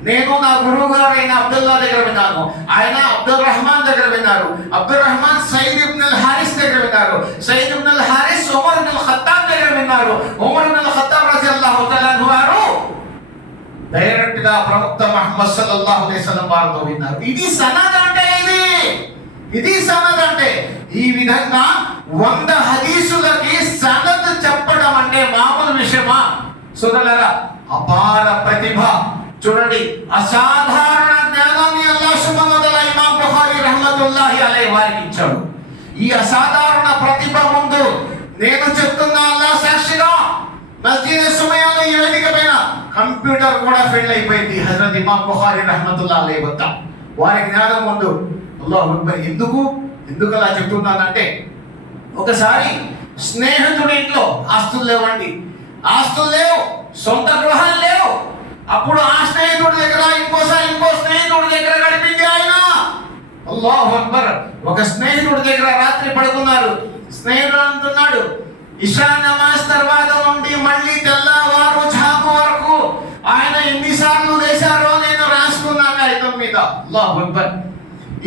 నేను నా గురువు గారు అయిన అబ్దుల్లా దగ్గర విన్నాను, ఆయన అబ్దుల్ రహమాన్ దగ్గర విన్నారు, అబ్దుల్ రహమాన్ సయ్యిద్ ఇబ్న్ అల్ హారిస్ దగ్గర విన్నారు, సయ్యిద్ ఇబ్న్ అల్ హారిస్ ఉమర్ ఇబ్న్ అల్ ఖత్తాబ్ దగ్గర విన్నారు, ఉమర్ ఇబ్న్ అల్ ఖత్తాబ్ రజియల్లాహు తఆలా అన్హు వారు డైరెక్ట్ గా ప్రవక్త ముహమ్మద్ సల్లల్లాహు అలైహి వసల్లం వారితో విన్నారు. ఇది సనద్ అంటే ఇది సనద్ అంటే. ఈ విధంగా 100 హదీసులకి సనద్ చెప్పడం అంటే మామూలు విషయమా? సోదరులారా, అపార ప్రతిభ. చూడండి, అసాధారణ జ్ఞానాన్ని అల్లాహ్ సుబ్హానహు వ తఆలా ఇమాం బుఖారీ రహ్మతుల్లాహి అలైహి వారికి ఇచ్చాడు. ఈ అసాధారణ ప్రతిభ ముందు నేను చెప్తున్నా అల్లాహ్ సాక్షిగా, మస్జిద్ సుమయ్యాలో ఈ వేదిక పైన కంప్యూటర్ కూడా ఫెయిల్ అయిపోయింది హజరత్ ఇమాం బుఖారీ రహ్మతుల్లాహి అలైహి వద్ద. వారి జ్ఞానం ముందు అల్లాహు అక్బర్. ఎందుకు అలా చెప్తున్నానంటే, ఒకసారి స్నేహితుడి ఇంట్లో ఆస్తులు లేవండి, ఆస్తులు లేవు, సొంత గృహాలు లేవు. అప్పుడు ఆ స్నేహితుడి దగ్గర ఇంకో స్నేహితుడి దగ్గర గడిపింది ఆయన. అల్లాహు అక్బర్. ఒక స్నేహితుడి దగ్గర రాత్రి పడుకున్నారు. స్నేహితుడు అంటున్నాడు, ఇషా నమాజ్ తర్వాత నుండి మళ్ళీ తెల్లవారు జాము వరకు ఆయన ఎన్నిసార్లు లేచారో నేను రాసుకున్నాను కాగితం మీద. అల్లాహు అక్బర్.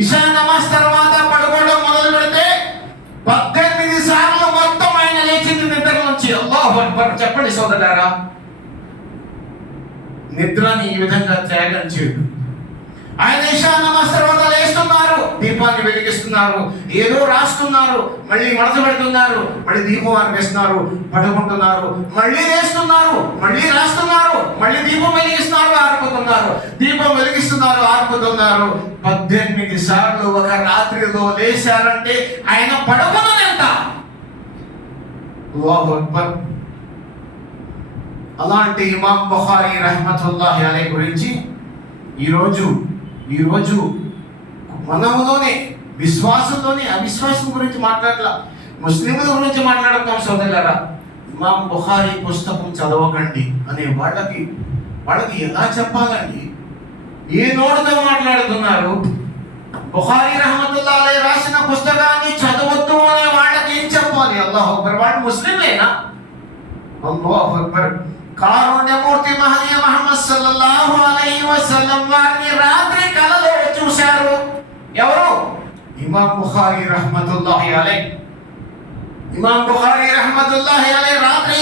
ఇషా నమాజ్ తర్వాత పడుకోవడం మొదలు పెడితే 18 సార్లు మొత్తం ఆయన లేచింది నిద్ర నుంచి. అల్లాహు అక్బర్. చెప్పండి సోదరులారా, నిద్రని ఈ విధంగా త్యాగం చేయడు. ఆయన ఇషా నమాజ్ తర్వాత లేస్తున్నారు, దీపాన్ని వెలిగిస్తున్నారు, ఏదో రాస్తున్నారు, మళ్ళీ మడత పెడుతున్నారు, మళ్ళీ దీపం ఆర్పేస్తున్నారు, పడుకుంటున్నారు, మళ్ళీ లేస్తున్నారు, మళ్ళీ రాస్తున్నారు, మళ్ళీ దీపం వెలిగిస్తున్నారు, ఆర్పుతున్నారు, దీపం వెలిగిస్తున్నారు, ఆర్పుతున్నారు. 18 సార్లు ఒక రాత్రిలో లేచారంటే ఆయన పడుకున్నది ఎంత? అల్లాహు అక్బర్. అలాంటి ఇమాం బుఖారీ రహ్మతుల్లాహి అలైహి గురించి ఈరోజు మనలోనే విశ్వాసంలోనే అవిశ్వాసం గురించి మాట్లాడలా, ముస్లింల గురించి మాట్లాడుతాం. సోదరులారా, ఇమాం బుఖారీ పుస్తకం చదవకండి అనే వాళ్ళకి ఎలా చెప్పాలండి? ఏ నోటితో మాట్లాడుతున్నారు? బుఖారీ రహ్మతుల్లాహి అలైహి రాసిన పుస్తకాన్ని చదవద్దు అనే వాళ్ళకి ఏం చెప్పాలి? అల్లాహు అక్బర్. వాళ్ళు ముస్లింలేనా? అల్లాహు అక్బర్. కారుణ్యమూర్తి మహనీయ ముహమ్మద్ సల్లల్లాహు అలైహి వసల్లం వారిని రాత్రి కలలో చూశారు. ఎవరు? ఇమాం బుఖారీ రహ్మతుల్లాహి అలైహి. ఇమాం బుఖారీ రహ్మతుల్లాహి అలైహి రాత్రి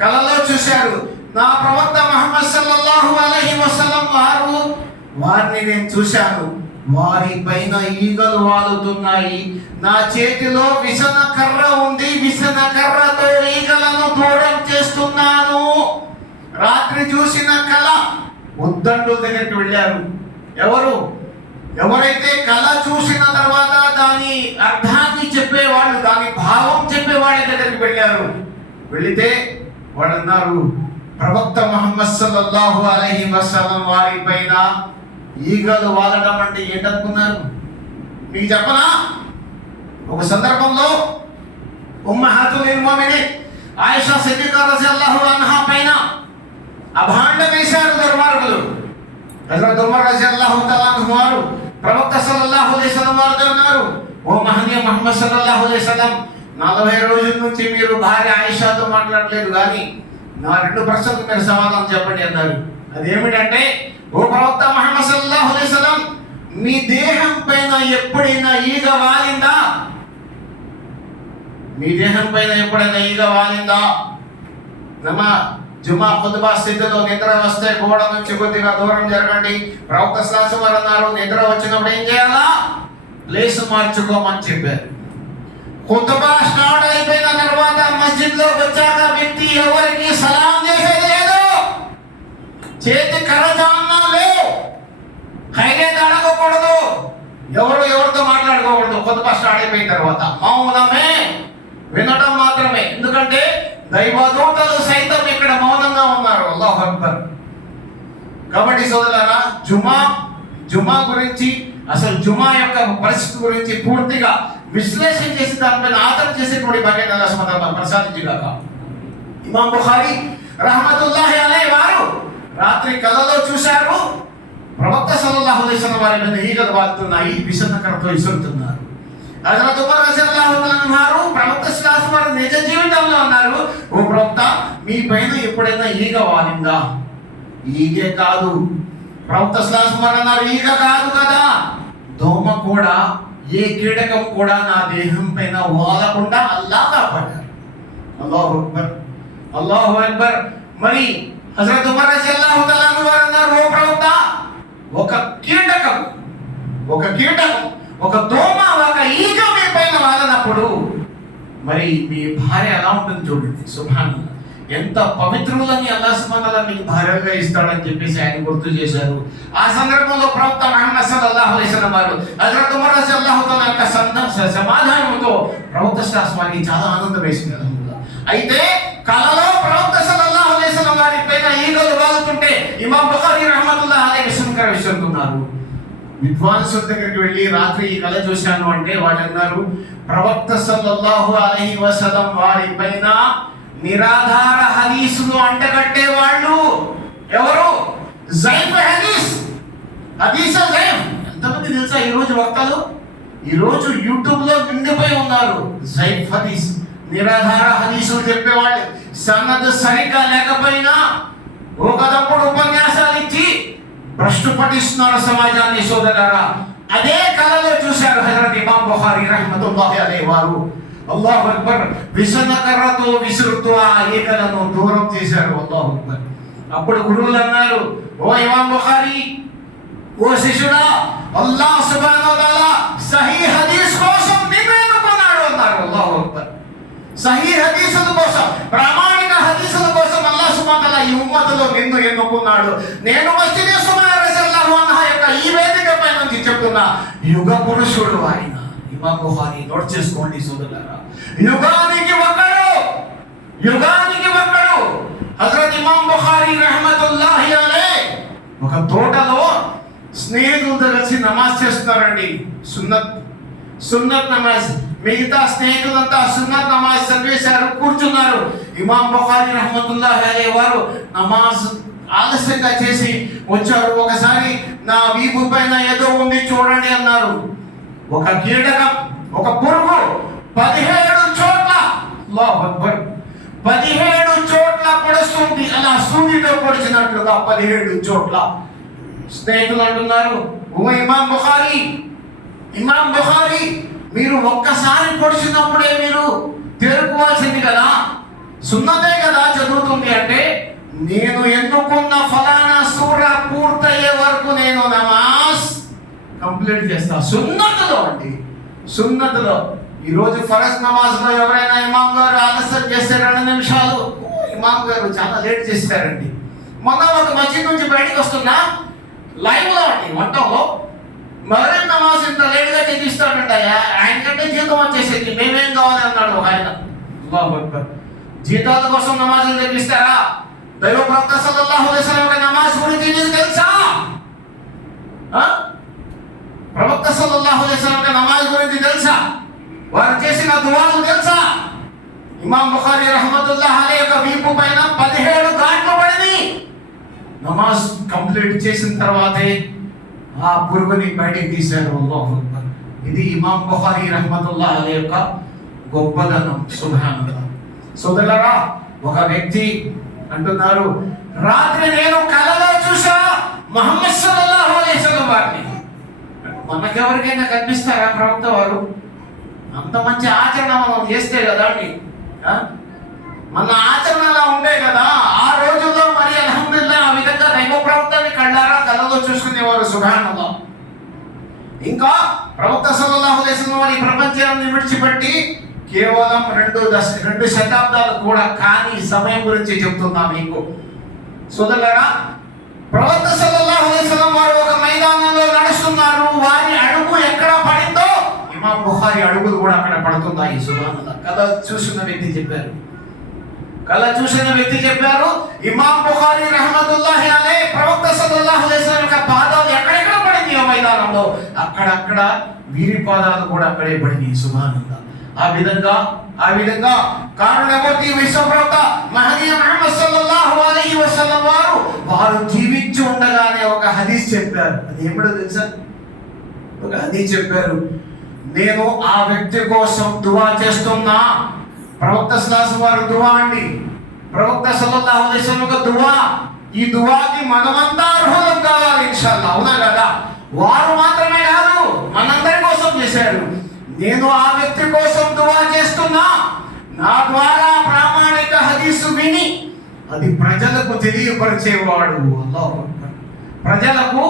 కలలో చూశారు. నా ప్రవక్త ముహమ్మద్ సల్లల్లాహు అలైహి వసల్లం వారిని నేను చూశాను, వారి పైన ఈగలు వాలుతున్నాయి, నా చేతిలో విసన కర్ర ఉంది, విసన కర్రతో ఈగలను దూరం చేస్తున్నాను. చూసిన కళ ఉద్దండుల దగ్గరికి వెళ్ళారు. ఎవరైతే కళ చూసిన తర్వాత దాని అర్థాన్ని చెప్పేవాళ్ళు, దాని భావం చెప్పేవాళ్ళ దగ్గరికి వెళ్ళారు. వెళితే వాళ్ళు అన్నారు, ప్రవక్త ముహమ్మద్ సల్లల్లాహు అలైహి వసల్లం వారి పైన ఈగలు వాలడం అంటే ఏంటనుకున్నారు? మీకు చెప్పనా? ఒక సందర్భంలో ఉమ్మహాతుల్ ముమినీన్ ఆయిషా సిద్దికా రజియల్లాహు అన్హా పైన అభాండం వేశారు దుర్మార్గులు. హజరత్ ఉమర్ రజియల్లాహు తఆలా అన్హు వారు ప్రవక్త సల్లల్లాహు అలైహి వసల్లం వారితో అన్నారు, ఓ మహనీయ ముహమ్మద్ సల్లల్లాహు అలైహి వసల్లం, 40 రోజుల నుంచి మీరు భార్య ఆయిషాతో మాట్లాడలేదు, కానీ నా 2 ప్రశ్నలకు మీరు సమాధానం చెప్పండి అన్నారు. అదేమిటంటే, ఓ ప్రవక్త ముహమ్మద్ సల్లల్లాహు అలైహి వసల్లం, మీ దేహం పైన ఎప్పుడైనా ఈగ వాలిందా? మీ దేహం పైన ఎప్పుడైనా ఈగ వాలిందా? జుమా ఖుతుబా స్థితిలో నిద్ర వస్తే గోడ నుంచి కొద్దిగా దూరం జరగండి. ప్రవక్త సల్లల్లాహు అలైహి వసల్లం అన్నారు, నిద్ర వచ్చినప్పుడు ఏం చేయాలా? ప్లేస్ మార్చుకోమని చెప్పారు. ఖుతుబా స్టార్ట్ అయిపోయిన తర్వాత మస్జిద్ లో వచ్చాక వ్యక్తి ఎవరికి సలాం చేసేది లేదు, చేతి కరచాలనం లేవు, ఖైరేత్ అడగకూడదు, ఎవరితో మాట్లాడుకోకూడదు. ఖుతుబా స్టార్ట్ అయిపోయిన తర్వాత మౌనమే, వినడం మాత్రమే. ఎందుకంటే దైవదూతలు సైతం ఇక్కడ మౌనంగా ఉన్నారు. అల్లాహు అక్బర్. కాబట్టి సోదరులారా, జుమా గురించి, అసలు జుమా యొక్క పరిస్థితి గురించి పూర్తిగా విశ్లేషణ చేసి దానిపైన ఆదరణ చేసేటువంటి భాగ్యాన్ని అల్లాహ్ సుబ్హానహు వ తఆలా ప్రసాదించుగాక. ఇమాం బుఖారీ రహమతుల్లాహి అలైహి వారు రాత్రి కలలో చూశారు, ప్రవక్త సల్లల్లాహు అలైహి వసల్లం వారి మీద ఈగలు వాలుతున్నాయి, విషన్నకరతో ఇసురుతున్నారు. హజరత్ ఉమర్ రజియల్లాహు అన్హు ప్రవక్త సల్లల్లాహు అలైహి వసల్లం నిజ జీవితంలో అన్నారు, ఓ ప్రవక్త, మీ పైన ఎప్పుడైనా ఈగ వాలిందా? ఈగే కాదు. ప్రవక్త సల్లల్లాహు అలైహి వసల్లం అన్నారు, ఈగ కాదు కదా, దోమ కూడా, ఏ కీటకం కూడా నా దేహం పైన వాలకుండా అల్లాహ్ కాపాడారు. అల్లాహు అక్బర్, అల్లాహు అక్బర్. మరి హజరత్ ఉమర్ రజియల్లాహు తఆలా అన్హు వారు అన్నారు, ఓ ప్రవక్త, ఒక కీటకం, ఒక దోమ, ఒక ఈగ మీ పైన వాలినప్పుడు మరి మీ భార్య ఎలా ఉంటుంది చూడండి. సుబ్హానల్లాహ్, ఎంత పవిత్రులని అల్లాహ్ సుబ్హానహు వ తఆలా మీకు భార్యగా ఇస్తాడని చెప్పేసి ఆయన గుర్తు చేశారు. ఆ సందర్భంలో ప్రవక్త ముహమ్మద్ సల్లల్లాహు అలైహి వసల్లం వారు హజరత్ ఉమర్ రజియల్లాహు తఆలా యొక్క సమాధానంతో ప్రవక్త సల్లల్లాహు వారికి చాలా ఆనందం వేసింది. అల్హమ్దులిల్లాహ్. అయితే కలలో ప్రవక్త సల్లల్లాహు అలైహి వసల్లం వారి పైన ఈగలు వాలుతుంటే ఇమాం బుఖారీ రహమతుల్లాహి అలైహి విషయంతున్నారు. విద్వాంసుల దగ్గరికి వెళ్ళి రాత్రి ఈ కళ చూశాను అంటే వాళ్ళు అన్నారు, ప్రవక్త సల్లల్లాహు అలైహి వసల్లం వారి పైన నిరాధార హదీసులు అంటగట్టే వాళ్ళు ఎవరు? జైఫ్ హదీస్. ఎంతమంది తెలుసా ఈరోజు వక్తలు? ఈరోజు యూట్యూబ్ లో నిండిపోయి ఉన్నారు. జైఫ్ హదీస్, నిరాధార హదీసులు చెప్పేవాళ్ళు. సన్నద్ సరిగ్గా లేకపోయినా ఒకప్పుడు ఉపన్యాసాలు ఇచ్చి భ్రష్టు పట్టిస్తున్నారు సమాజాన్ని. సోదరులారా, అదే కళలో చూశారు హజరత్ ఇమాం బుఖారీ రహ్మతుల్లాహి అలైహి వారు. అల్లాహు అక్బర్. విసనకర్రతో విసురుతూ ఆ ఈగలను దూరం చేశారు. అల్లాహు అక్బర్. అప్పుడు గురువులు అన్నారు, ఓ ఇమాం బుఖారీ, ఓ శిష్యుడా, అల్లాహ్ సుబ్హానహు వ తఆలా సహీ హదీస్ కోసం నిన్ను ఎన్నుకున్నాడు అన్నారు. అల్లాహు అక్బర్. సహీ హదీసుల కోసం, ప్రామాణిక హదీసుల కోసం అల్లాహ్ సుబ్హానహు వ తఆలా ఈ ఉమ్మతులో నిన్ను ఎన్నుకున్నాడు. నేను మస్జిద్ సుమైరా రజియల్లాహు అన్హా యొక్క ఈ వేదిక పై నుంచి చెప్తున్నా, యుగ పురుషుడు ఆయన. ఇమాం బుఖారీ నోట్ చేసుకోండి సోదరులారా, యుగానికి ఒక్కడు హజరత్ ఇమాం బుఖారీ రహమతుల్లాహి అలైహి ఒక తోటలో స్నేహితులతో కలిసి నమాజ్ చేస్తున్నారండి. సున్నత్ నమాజ్. మిగతా స్నేహితులంతా సున్నత్ నమాజ్ చదివేశారు, కూర్చున్నారు. ఇమాం బుఖారీ రహమతుల్లాహి అలైహి వారు నమాజ్ ఆలస్యంగా చేసి వచ్చారు. ఒకసారి నా వీపు పైన ఏదో ఉంది చూడండి అన్నారు. ఒక కీటకం, ఒక పురుగు 17 చోట్ల, అల్లాహు అక్బర్, 17 చోట్ల పొడుస్తుంది. అలా సూదితో పొడిచినట్లుగా 17 చోట్ల. స్నేహితులు అంటున్నారు, ఓ ఇమాం బుఖారీ, మీరు ఒక్కసారి పొడిచినప్పుడే మీరు తేరుకోవాల్సింది కదా, సున్నతే కదా చదువుతుంది అంటే, నేను ఎన్నుకున్న ఫలానా సూర పూర్తయ్యే వరకు నేను నమాజ్ కంప్లీట్ చేస్తా. సున్నతులో ఈరోజు ఫరజ్ నమాజ్ లో ఎవరైనా ఇమాం గారు ఆలస్యం చేస్తే 2 నిమిషాలు, ఇమాం గారు చాలా లేట్ చేస్తారండి. మొన్న ఒక మస్జిద్ నుంచి బయటకు వస్తున్నా, లైవ్లో అండి వంటలో మగరిబ్ నమాజ్ ఇంత లేట్గా చేపిస్తాడంటయ్యా, ఆయనకంటే జీతం వచ్చేసేది, మేమేం కావాలి అన్నాడు ఒక ఆయన. జీతాల కోసం నమాజులు చేపిస్తారా? దైవ ప్రవక్త సల్లల్లాహు అలైహి వసల్లం నమాజ్ గురించి నీకు తెలుసా? ప్రవక్త సల్లల్లాహు అలైహి వసల్లం నమాజ్ గురించి తెలుసా? వారు చేసిన దువాలు తెలుసా? ఇమాం బుఖారీ రహమతుల్లాహి అలైహి యొక్క వీపు పైన 17 గాట్లు పడింది. నమాజ్ కంప్లీట్ చేసిన తర్వాతే ఆ పురుగుని బయటికి తీశారు. అల్లాహు అక్బర్. ఇది ఇమాం బుఖారీ రహమతుల్లాహి అలైహి యొక్క గొప్పదనం. సుబ్హానల్లాహ్. సోదరులారా, ఒక వ్యక్తి అంటున్నారు, రాత్రి నేను కలలో చూసా ముహమ్మద్ సల్లల్లాహు అలైహి వసల్లం వారిని. మనకెవరికైనా కనిపిస్తారా ప్రవక్త వారు? అంత మంచి ఆచరణ మనం చేస్తే కదా అండి, మన ఆచరణ అలా ఉండే కదా. ఆ రోజుల్లో మరి అల్హమ్దులిల్లాహ్ ఆ విధంగా దైవ ప్రవక్తని కళ్ళారా కళ్ళలో చూసుకునేవారు. సుబ్హానల్లాహ్. ఇంకా ప్రవక్త సల్లల్లాహు అలైహి వసల్లం వారి ప్రపంచాన్ని విడిచిపెట్టి కేవలం 2 శతాబ్దాలు కూడా కాని సమయం గురించి చెప్తున్నా మీకు. సోదరులారా, ప్రవక్త సల్లల్లాహు అలైహి వసల్లం వారు ఒక మైదానంలో నడుస్తున్నారు. వారి అడుగు ఎక్కడ పడిందో ఇమాం బుఖారీ అడుగులు కూడా అక్కడ పడుతున్నాయి. సుబ్హానల్లాహ్. కళ చూసిన వ్యక్తి చెప్పారు. ఇమాం బుఖారీ రహమతుల్లాహి అలైహి ప్రవక్త సల్లల్లాహు అలైహి వసల్లం యొక్క పాదాలు ఎక్కడెక్కడ పడింది ఆ మైదానంలో, అక్కడక్కడ వీరి పాదాలు కూడా అక్కడే పడినాయి. సుబ్హానల్లాహ్. ఆ విధంగా కారణమూర్తి విశ్వప్రవక్త మహనీయ ముహమ్మద్ సల్లల్లాహు అలైహి వసల్లం వారు జీవించి ఉండగానే ఒక హదీస్ చెప్పారు. అది ఏమిటో తెలుసా? ఒక హదీస్ చెప్పారు, నేను ఆ వ్యక్తి కోసం దువా చేస్తున్నా. ప్రవక్త సల్లల్లాహు వారు దువా అండి, ప్రవక్త సల్లల్లాహు అలైహి వసల్లం యొక్క దువా. ఈ దువాకి మనమంతా అర్హులం కావాలి ఇన్షాల్లాహ్. అవునా కదా? వారు మాత్రమే కాదు, మనందరి కోసం చేశారు. నేను ఆ వ్యక్తి కోసం దువా చేస్తున్నా. నా ద్వారా ప్రామాణిక హదీసు విని అది ప్రజలకు తెలియపరిచేవాడు. అల్లాహు అక్బర్. ప్రజలకు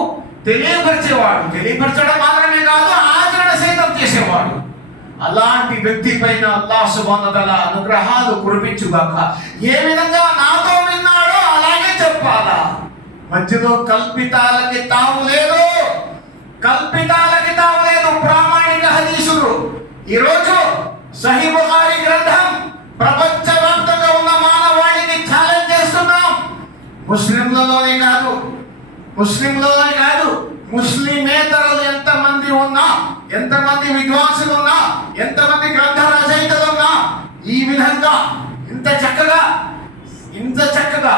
తెలియపరచడం మాత్రమే కాదు, ఆచరణ సైతం చేసేవాడు. అలాంటి వ్యక్తి పైన అల్లాహ్ సుబ్హానహు వ తఆలా అనుగ్రహాలు కురిపించుగాక. ఏ విధంగా నాతో విన్నాడో అలాగే చెప్పాలా. మధ్యలో కల్పితాలకి తావు లేదు. ప్రామాణిక హదీసులు. ఈరోజు సహీహ్ బుఖారీ గ్రంథం ప్రపంచవ్యాప్తంగా ఉన్న మానవాళిని ఛాలెంజ్ చేస్తున్నాం. ముస్లింలలోనే కాదు, ముస్లిమేతరులు ఎంతమంది ఉన్నా, ఎంతమంది విద్వాంసులు ఉన్నా, ఎంతమంది గ్రంథ రచయితలు ఉన్నా, ఈ విధంగా ఇంత చక్కగా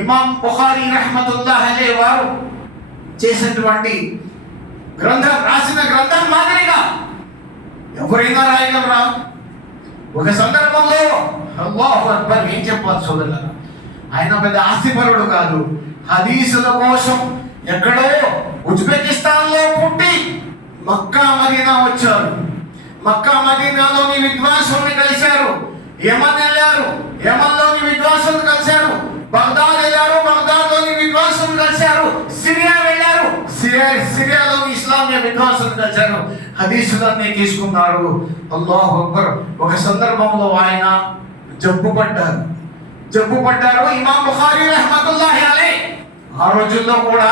ఇమాం బుఖారీ రహమతుల్లాహి అలైహి వారు చేసినటువంటి రాసిన గ్రంథం మాదిరిగా ఎవరైనా రాయగలరా? ఒక సందర్భంలో అల్లాహు అక్బర్, ఏం చెప్పాలి సోదరులారా, ఆయన పెద్ద ఆస్తిపరుడు కాదు. హదీసుల కోసం ఎక్కడో ఉజ్బెకిస్తాన్ లో పుట్టి మక్కా మదీనా వచ్చారు. మక్కా మదీనాలోని విద్వాంసుల్ని కలిశారు. యమన్ వెళ్ళారు, యమన్లోని విద్వాంసులు కలిశారు. బగ్దాద్ వెళ్ళారు, బగ్దాద్లోని విద్వాంసులు కలిశారు. సిరియా వెళ్ళారు, సిరియాలోని ఇస్లామియ విద్వాంసులు కలిశారు. హదీసులన్నీ తీసుకున్నారు. అల్లాహు అక్బర్. ఒక సందర్భంలో ఆయన జబ్బు పడ్డారు. ఇమాం బుఖారీ రహమతుల్లాహి అలైహి ఆ రోజుల్లో కూడా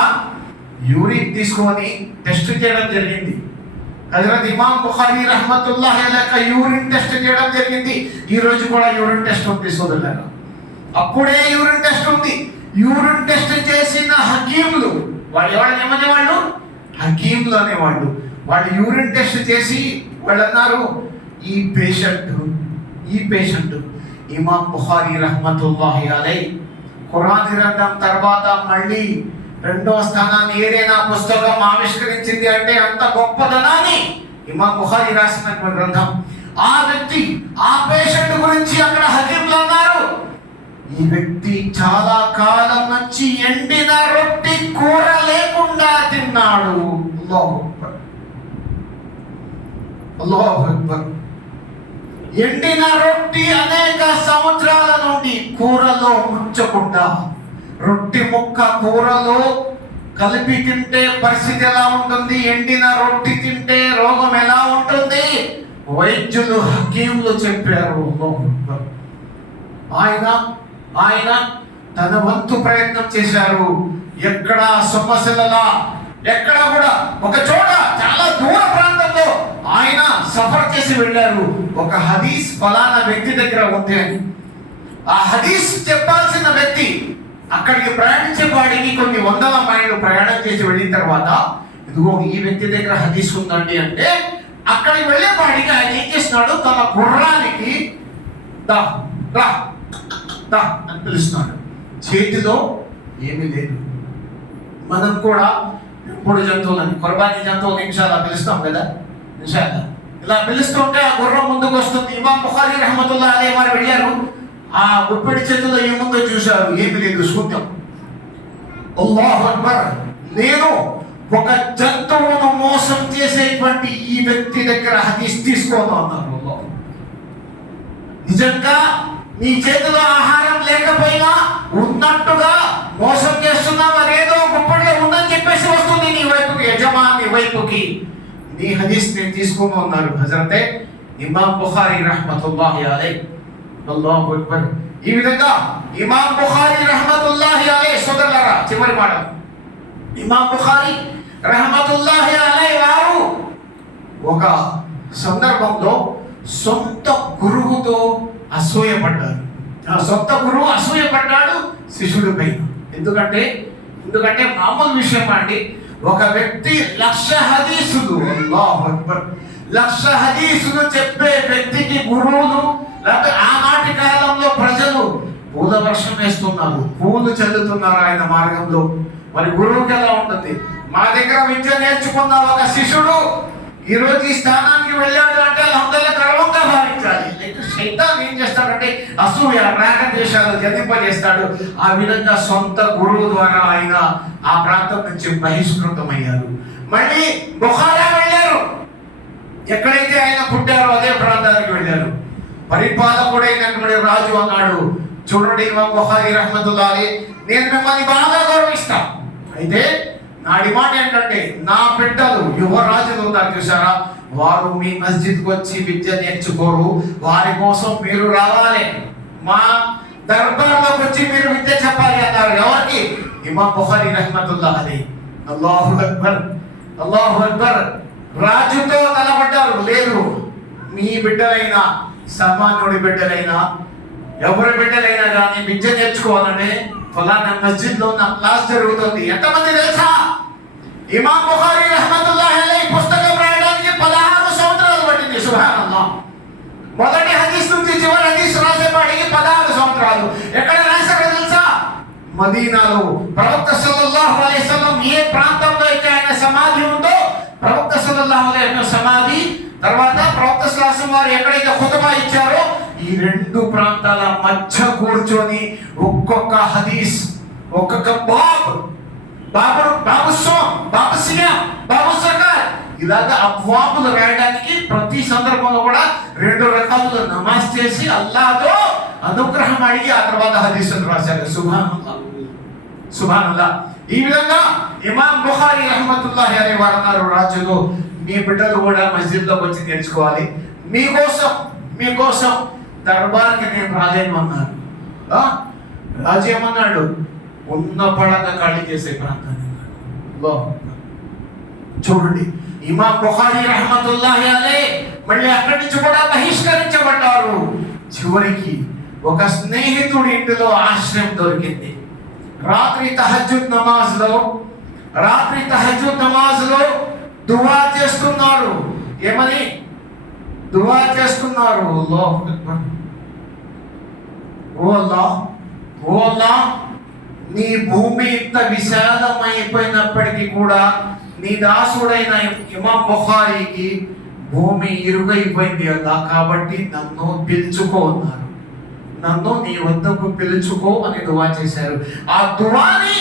యూరిన్ తీసుకొని టెస్ట్ చేయడం జరిగింది. హజరత్ ఇమాం బుఖారీ రహమతుల్లాహి అలైహి యూరిన్ టెస్ట్ చేయడం జరిగింది. ఈ రోజు కూడా యూరిన్ టెస్ట్ ఉంది సోదరులారా. అప్పుడే యూరిన్ టెస్ట్ ఉంది. యూరిన్ టెస్ట్ చేసిన హకీములు, హకీములు అనేవాళ్ళు, వాళ్ళు యూరిన్ టెస్ట్ చేసి వాళ్ళు అన్నారు, ఈ పేషెంట్ ఇమాం బుఖారీ రహమతుల్లాహి అలైహి ఖురాన్ గ్రంథం తర్వాత మళ్ళీ 2వ స్థానాన్ని ఏదైనా పుస్తకం ఆవిష్కరించింది అంటే అంత గొప్పదనాన్ని ఇమాం బుఖారీ రాసినటువంటి గ్రంథం. ఆ వ్యక్తి, ఆ పేషెంట్ గురించి అక్కడ హకీములు అన్నారు, ఈ వ్యక్తి చాలా కాలం నుంచి ఎండిన రొట్టె కూర లేకుండా తిన్నాడు. అల్లాహు అక్బర్. ఎండిన రొట్టె అనేక సంవత్సరాల నుండి కూరలో ముంచకుండా, రొట్టె ముక్క కూరలో కలిపి తింటే పరిస్థితి ఎలా ఉంటుంది, ఎండిన రొట్టె తింటే రోగం ఎలా ఉంటుంది, వైద్యులు హకీములు చెప్పారు. ఆయన తన వంతు ప్రయత్నం చేశారు. ఎక్కడ సమస్యలలా ఎక్కడ కూడా ఒక చోట చాలా దూర ప్రాంతంలో ఆయన సఫర్ చేసి వెళ్ళారు. ఒక హదీస్ ఫలానా వ్యక్తి దగ్గర ఉంది అని ఆ హదీస్ చెప్పాల్సిన వ్యక్తి అక్కడికి ప్రయాణించే వాడికి కొన్ని వందల మైళ్ళు ప్రయాణం చేసి వెళ్ళిన తర్వాత ఇదిగో ఈ వ్యక్తి దగ్గర హదీస్ ఉందండి అంటే అక్కడికి వెళ్ళే వాడికి ఆయన ఏం చేస్తున్నాడు, తన గుర్రానికి దా రా దా అని పిలుస్తున్నాడు. చేతిలో ఏమీ లేదు. మనం కూడా ఇప్పుడు జంతువులని కుర్బానీ జంతువులు నిమిషాలు పిలుస్తాం కదా, నిమిషాలు ఇలా పిలుస్తుంటే ఆ గుర్రం ముందుకు వస్తుంది. ఇమాం బుఖారీ రహమతుల్లాహి అలైహి వారు వెళ్ళారు. ఆ గుప్పెడి చేతిలో ఏముందో చూశారు, ఏమి లేదు, శూన్యం. అల్లాహు అక్బర్. నేను ఒక జంతువును మోసం చేసేటువంటి ఈ వ్యక్తి దగ్గర హదీస్ తీసుకోను అన్నారు. నిజంగా నీ చేతిలో ఆహారం లేకపోయినా ఉన్నట్టుగా మోసం చేస్తున్నావు, అదేదో గుప్పడిలో ఉందని చెప్పేసి వస్తుంది నీ వైపుకి, యజమాని వైపుకి. నీ హదీస్ నేను తీసుకోను అన్నారు హజరతే ఇమాం బుఖారీ రహమతుల్లాహి అలైహి. అల్లాహు అక్బర్. ఈ విధంగా ఇమాం బుఖారీ రహమతుల్లాహి అలైహి సోదరులారా, చివరి మాట, ఇమాం బుఖారీ రహమతుల్లాహి అలైహి వారు ఒక సందర్భంలో సొంత గురువుతో అసూయపడ్డారు. ఆ సొంత గురువు అసూయపడ్డాడు శిష్యుడిపై. ఎందుకంటే మామూలు విషయం అండి, ఒక వ్యక్తి 1,00,000 హదీసులు, అల్లాహు అక్బర్, 1,00,000 హదీసులు చెప్పే వ్యక్తికి గురువులు, లేకపోతే ఆనాటి కాలంలో ప్రజలు పూల వర్షం వేస్తున్నారు, పూలు చల్లుతున్నారు ఆయన మార్గంలో. మరి గురువుకి ఎలా ఉంటుంది? మా దగ్గర విద్య నేర్చుకున్న ఒక శిష్యుడు ఈ రోజు ఈ స్థానానికి వెళ్ళాడు అంటే అందరిలో గర్వంగా భావించాలి. శైతాన్ ఏం చేస్తాడంటే అసూయ, రాగద్వేషాలు జనింపజేస్తాడు. ఆ విధంగా సొంత గురువు ద్వారా ఆయన ఆ ప్రాంతం నుంచి బహిష్కృతమయ్యారు. మళ్ళీ బుఖారా వెళ్ళారు. ఎక్కడైతే ఆయన పుట్టారో అదే ప్రాంతానికి వెళ్ళారు. పరిపాలకుడైనటువంటి రాజు అన్నాడు, చూడండి ఇమాం బుఖారీ రహమతుల్లాహి, నేను మిమ్మల్ని బాగా గౌరవిస్తాను, అయితే నా డిమాండ్ ఏంటంటే నా బిడ్డలు యువరాజులు ఉన్నారు చూసారా, వారు మీ మస్జిద్కి వచ్చి విద్య నేర్చుకోరు, వారి కోసం మీరు రావాలి, మా దర్బార్లోకి వచ్చి మీరు విద్య చెప్పాలి అన్నారు. ఎవరికి? ఇమాం బుఖారీ రహమతుల్లాహి అలైహి. అల్లాహు అక్బర్, అల్లాహు అక్బర్. రాజుతో తలపడ్డారు. లేదు, మీ బిడ్డలైనా సామాన్యుడి బిడ్డలైనా ఎవరి బిడ్డలైనా కానీ విద్య నేర్చుకోవాలంటే ఫలానా మస్జిద్లో నా క్లాస్ జరుగుతుంది. ఎంతమంది తెలుసా? ఇమాం బుఖారీ రహమతుల్లాహి అలైహి పుస్తకం రాయడానికి 16 సంవత్సరాలు పట్టింది. సుబ్హానల్లాహ్. మొదటి హదీస్ నుంచి చివరి హదీస్ రాసేపాటికి 16 సంవత్సరాలు. ఎక్కడ రాశారో తెలుసా? మదీనాలో. ప్రవక్త సల్లల్లాహు అలైహి వసల్లం ఏ ప్రాంతంలో అయితే ఆయన సమాధి ఉందో, ప్రవక్త సల్లల్లాహు అలైహి వసల్లం సమాధి తర్వాత ప్రవక్త సల్లల్లాహు అలైహి వసల్లం వారు ఎక్కడైతే ఖుతుబా ఇచ్చారో ఈ రెండు ప్రాంతాల మధ్య కూర్చొని ఒక్కొక్క హదీస్, ఒక్కొక్క ఇలాగా అబ్వాబులు రాయడానికి ప్రతి సందర్భంలో కూడా 2 రకాలు నమాజ్ చేసి అల్లాహ్తో అనుగ్రహం అడిగి ఆ తర్వాత హదీసులు రాశారు. సుబ్హానల్లాహ్, సుబ్హానల్లాహ్. ఈ విధంగా ఇమాం బుఖారీ రహమతుల్లాహి అలైహి వారు అన్నారు, రాజులు మీ బిడ్డలు కూడా మస్జిద్లోకి వచ్చి నేర్చుకోవాలి, మీకోసం దర్బార్కి నేను రాలేను అన్నారు. రాజు ఏమన్నాడు? ఉన్న పడంగా ఖాళీ చేసే ప్రాంతాన్ని. చూడండి, ఇమాం బుఖారీ రహమతుల్లాహి అలైహి మళ్ళీ అక్కడి నుంచి కూడా బహిష్కరించబడ్డారు. చివరికి ఒక స్నేహితుడి ఇంటిలో ఆశ్రయం దొరికింది. రాత్రి తహజ్జుద్ నమాజ్లో దువా చేస్తున్నారు. ఏమని దువా చేస్తున్నారు? అల్లాహు అక్బర్. ఓ అల్లాహ్, నీ భూమి ఇంత విశాలమైపోయినప్పటికీ కూడా నీ దాసుడైన ఇమాం బుఖారీకి భూమి ఇరుగైపోయింది అల్లా, కాబట్టి నన్ను పిలుచుకో అన్నారు. నన్ను నీ వద్దకు పిలుచుకో అని దువా చేశారు. ఆ దువాని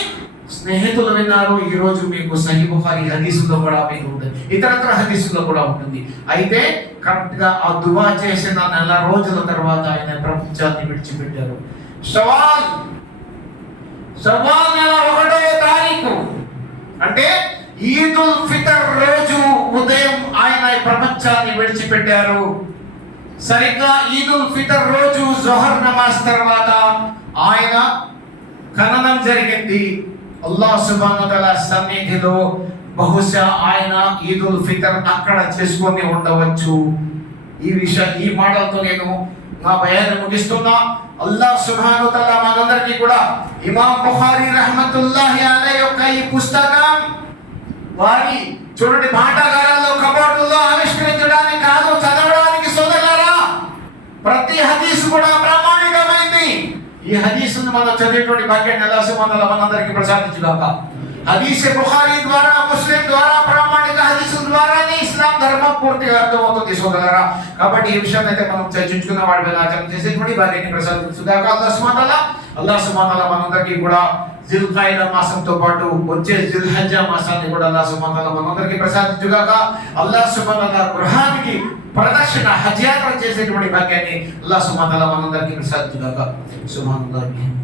స్నేహితులు విన్నారు. ఈ రోజు మీకు సహీ బుఖారీ హదీసులో కూడా మీకు ఉంటుంది, ఇతరత్ర హదీసులో కూడా ఉంటుంది. అయితే కరెక్ట్ గా ఆ దువా చేసిన 4 రోజుల తర్వాత ఆయన ప్రపంచాన్ని విడిచిపెట్టారు. షవ్వాల్ నెల 1వ తారీఖు అంటే ఈదుల్ ఫితర్ రోజు ఉదయం ఆయన ప్రపంచాన్ని విడిచిపెట్టారు. సరిగ్గా ఈదుల్ ఫితర్ రోజు జోహర్ నమాజ్ తర్వాత ఆయన ఖననం జరిగింది. అల్లాహ్ సుబ్హానహు వ తఆలా సన్నిధిలో బహుశా ఆయన ఈదుల్ ఫితర్ అక్కడ చేసుకొని ఉండవచ్చు. ఈ మాటలతో నేను నా బయాన్ని ముగిస్తున్నా. అల్లాహ్ సుబ్హానహు వ తఆలా మనందరికీ కూడా ఇమాం బుఖారీ రహ్మతుల్లాహి అలైహి యొక్క ఈ పుస్తకం వారి చూడండి భాండాగారాల్లో కబోర్డుల్లో ఆవిష్కరించడానికి కాదు, చదవడానికి సోదరులారా. ప్రతి హదీసు కూడా ప్రామాణికమైంది. ఈ హదీసును మనం చదివేటువంటి భాగ్యాన్ని అల్లాహ్ సుబ్హానహు వ తఆలా మనందరికీ ప్రసాదించుగాక. హదీస్ బుఖారీ ద్వారా, ముస్లిం ద్వారా, ప్రామాణిక హదీసుల ద్వారానే ఇస్లాం ధర్మం పూర్తిగా అర్థమవుతుంది సోదరులారా. కాబట్టి ఈ విషయాన్ని అయితే మనం చర్చించుకున్న వాడి మీద ఆచరణ చేసేటువంటి భాగ్యాన్ని ప్రసాదించుగాక అల్లాహ్ సుబ్హానహు వ తఆలా మనందరికీ కూడా జిల్ఖాయిదా మాసంతో పాటు వచ్చే జిల్హజ్జా మాసాన్ని కూడా అల్లాహ్ సుబ్హానహు వ తఆలా మనందరికీ ప్రసాదించుగాక. అల్లాహ్ సుబ్హానహు వ తఆలా గృహానికి ప్రదక్షిణ హజ్ యాత్ర చేసేటువంటి భాగ్యాన్ని అల్లాహ్ సుబ్హానహు వ తఆలా మనందరికీ ప్రసాదించుగాక. సుబ్హానల్లాహ్.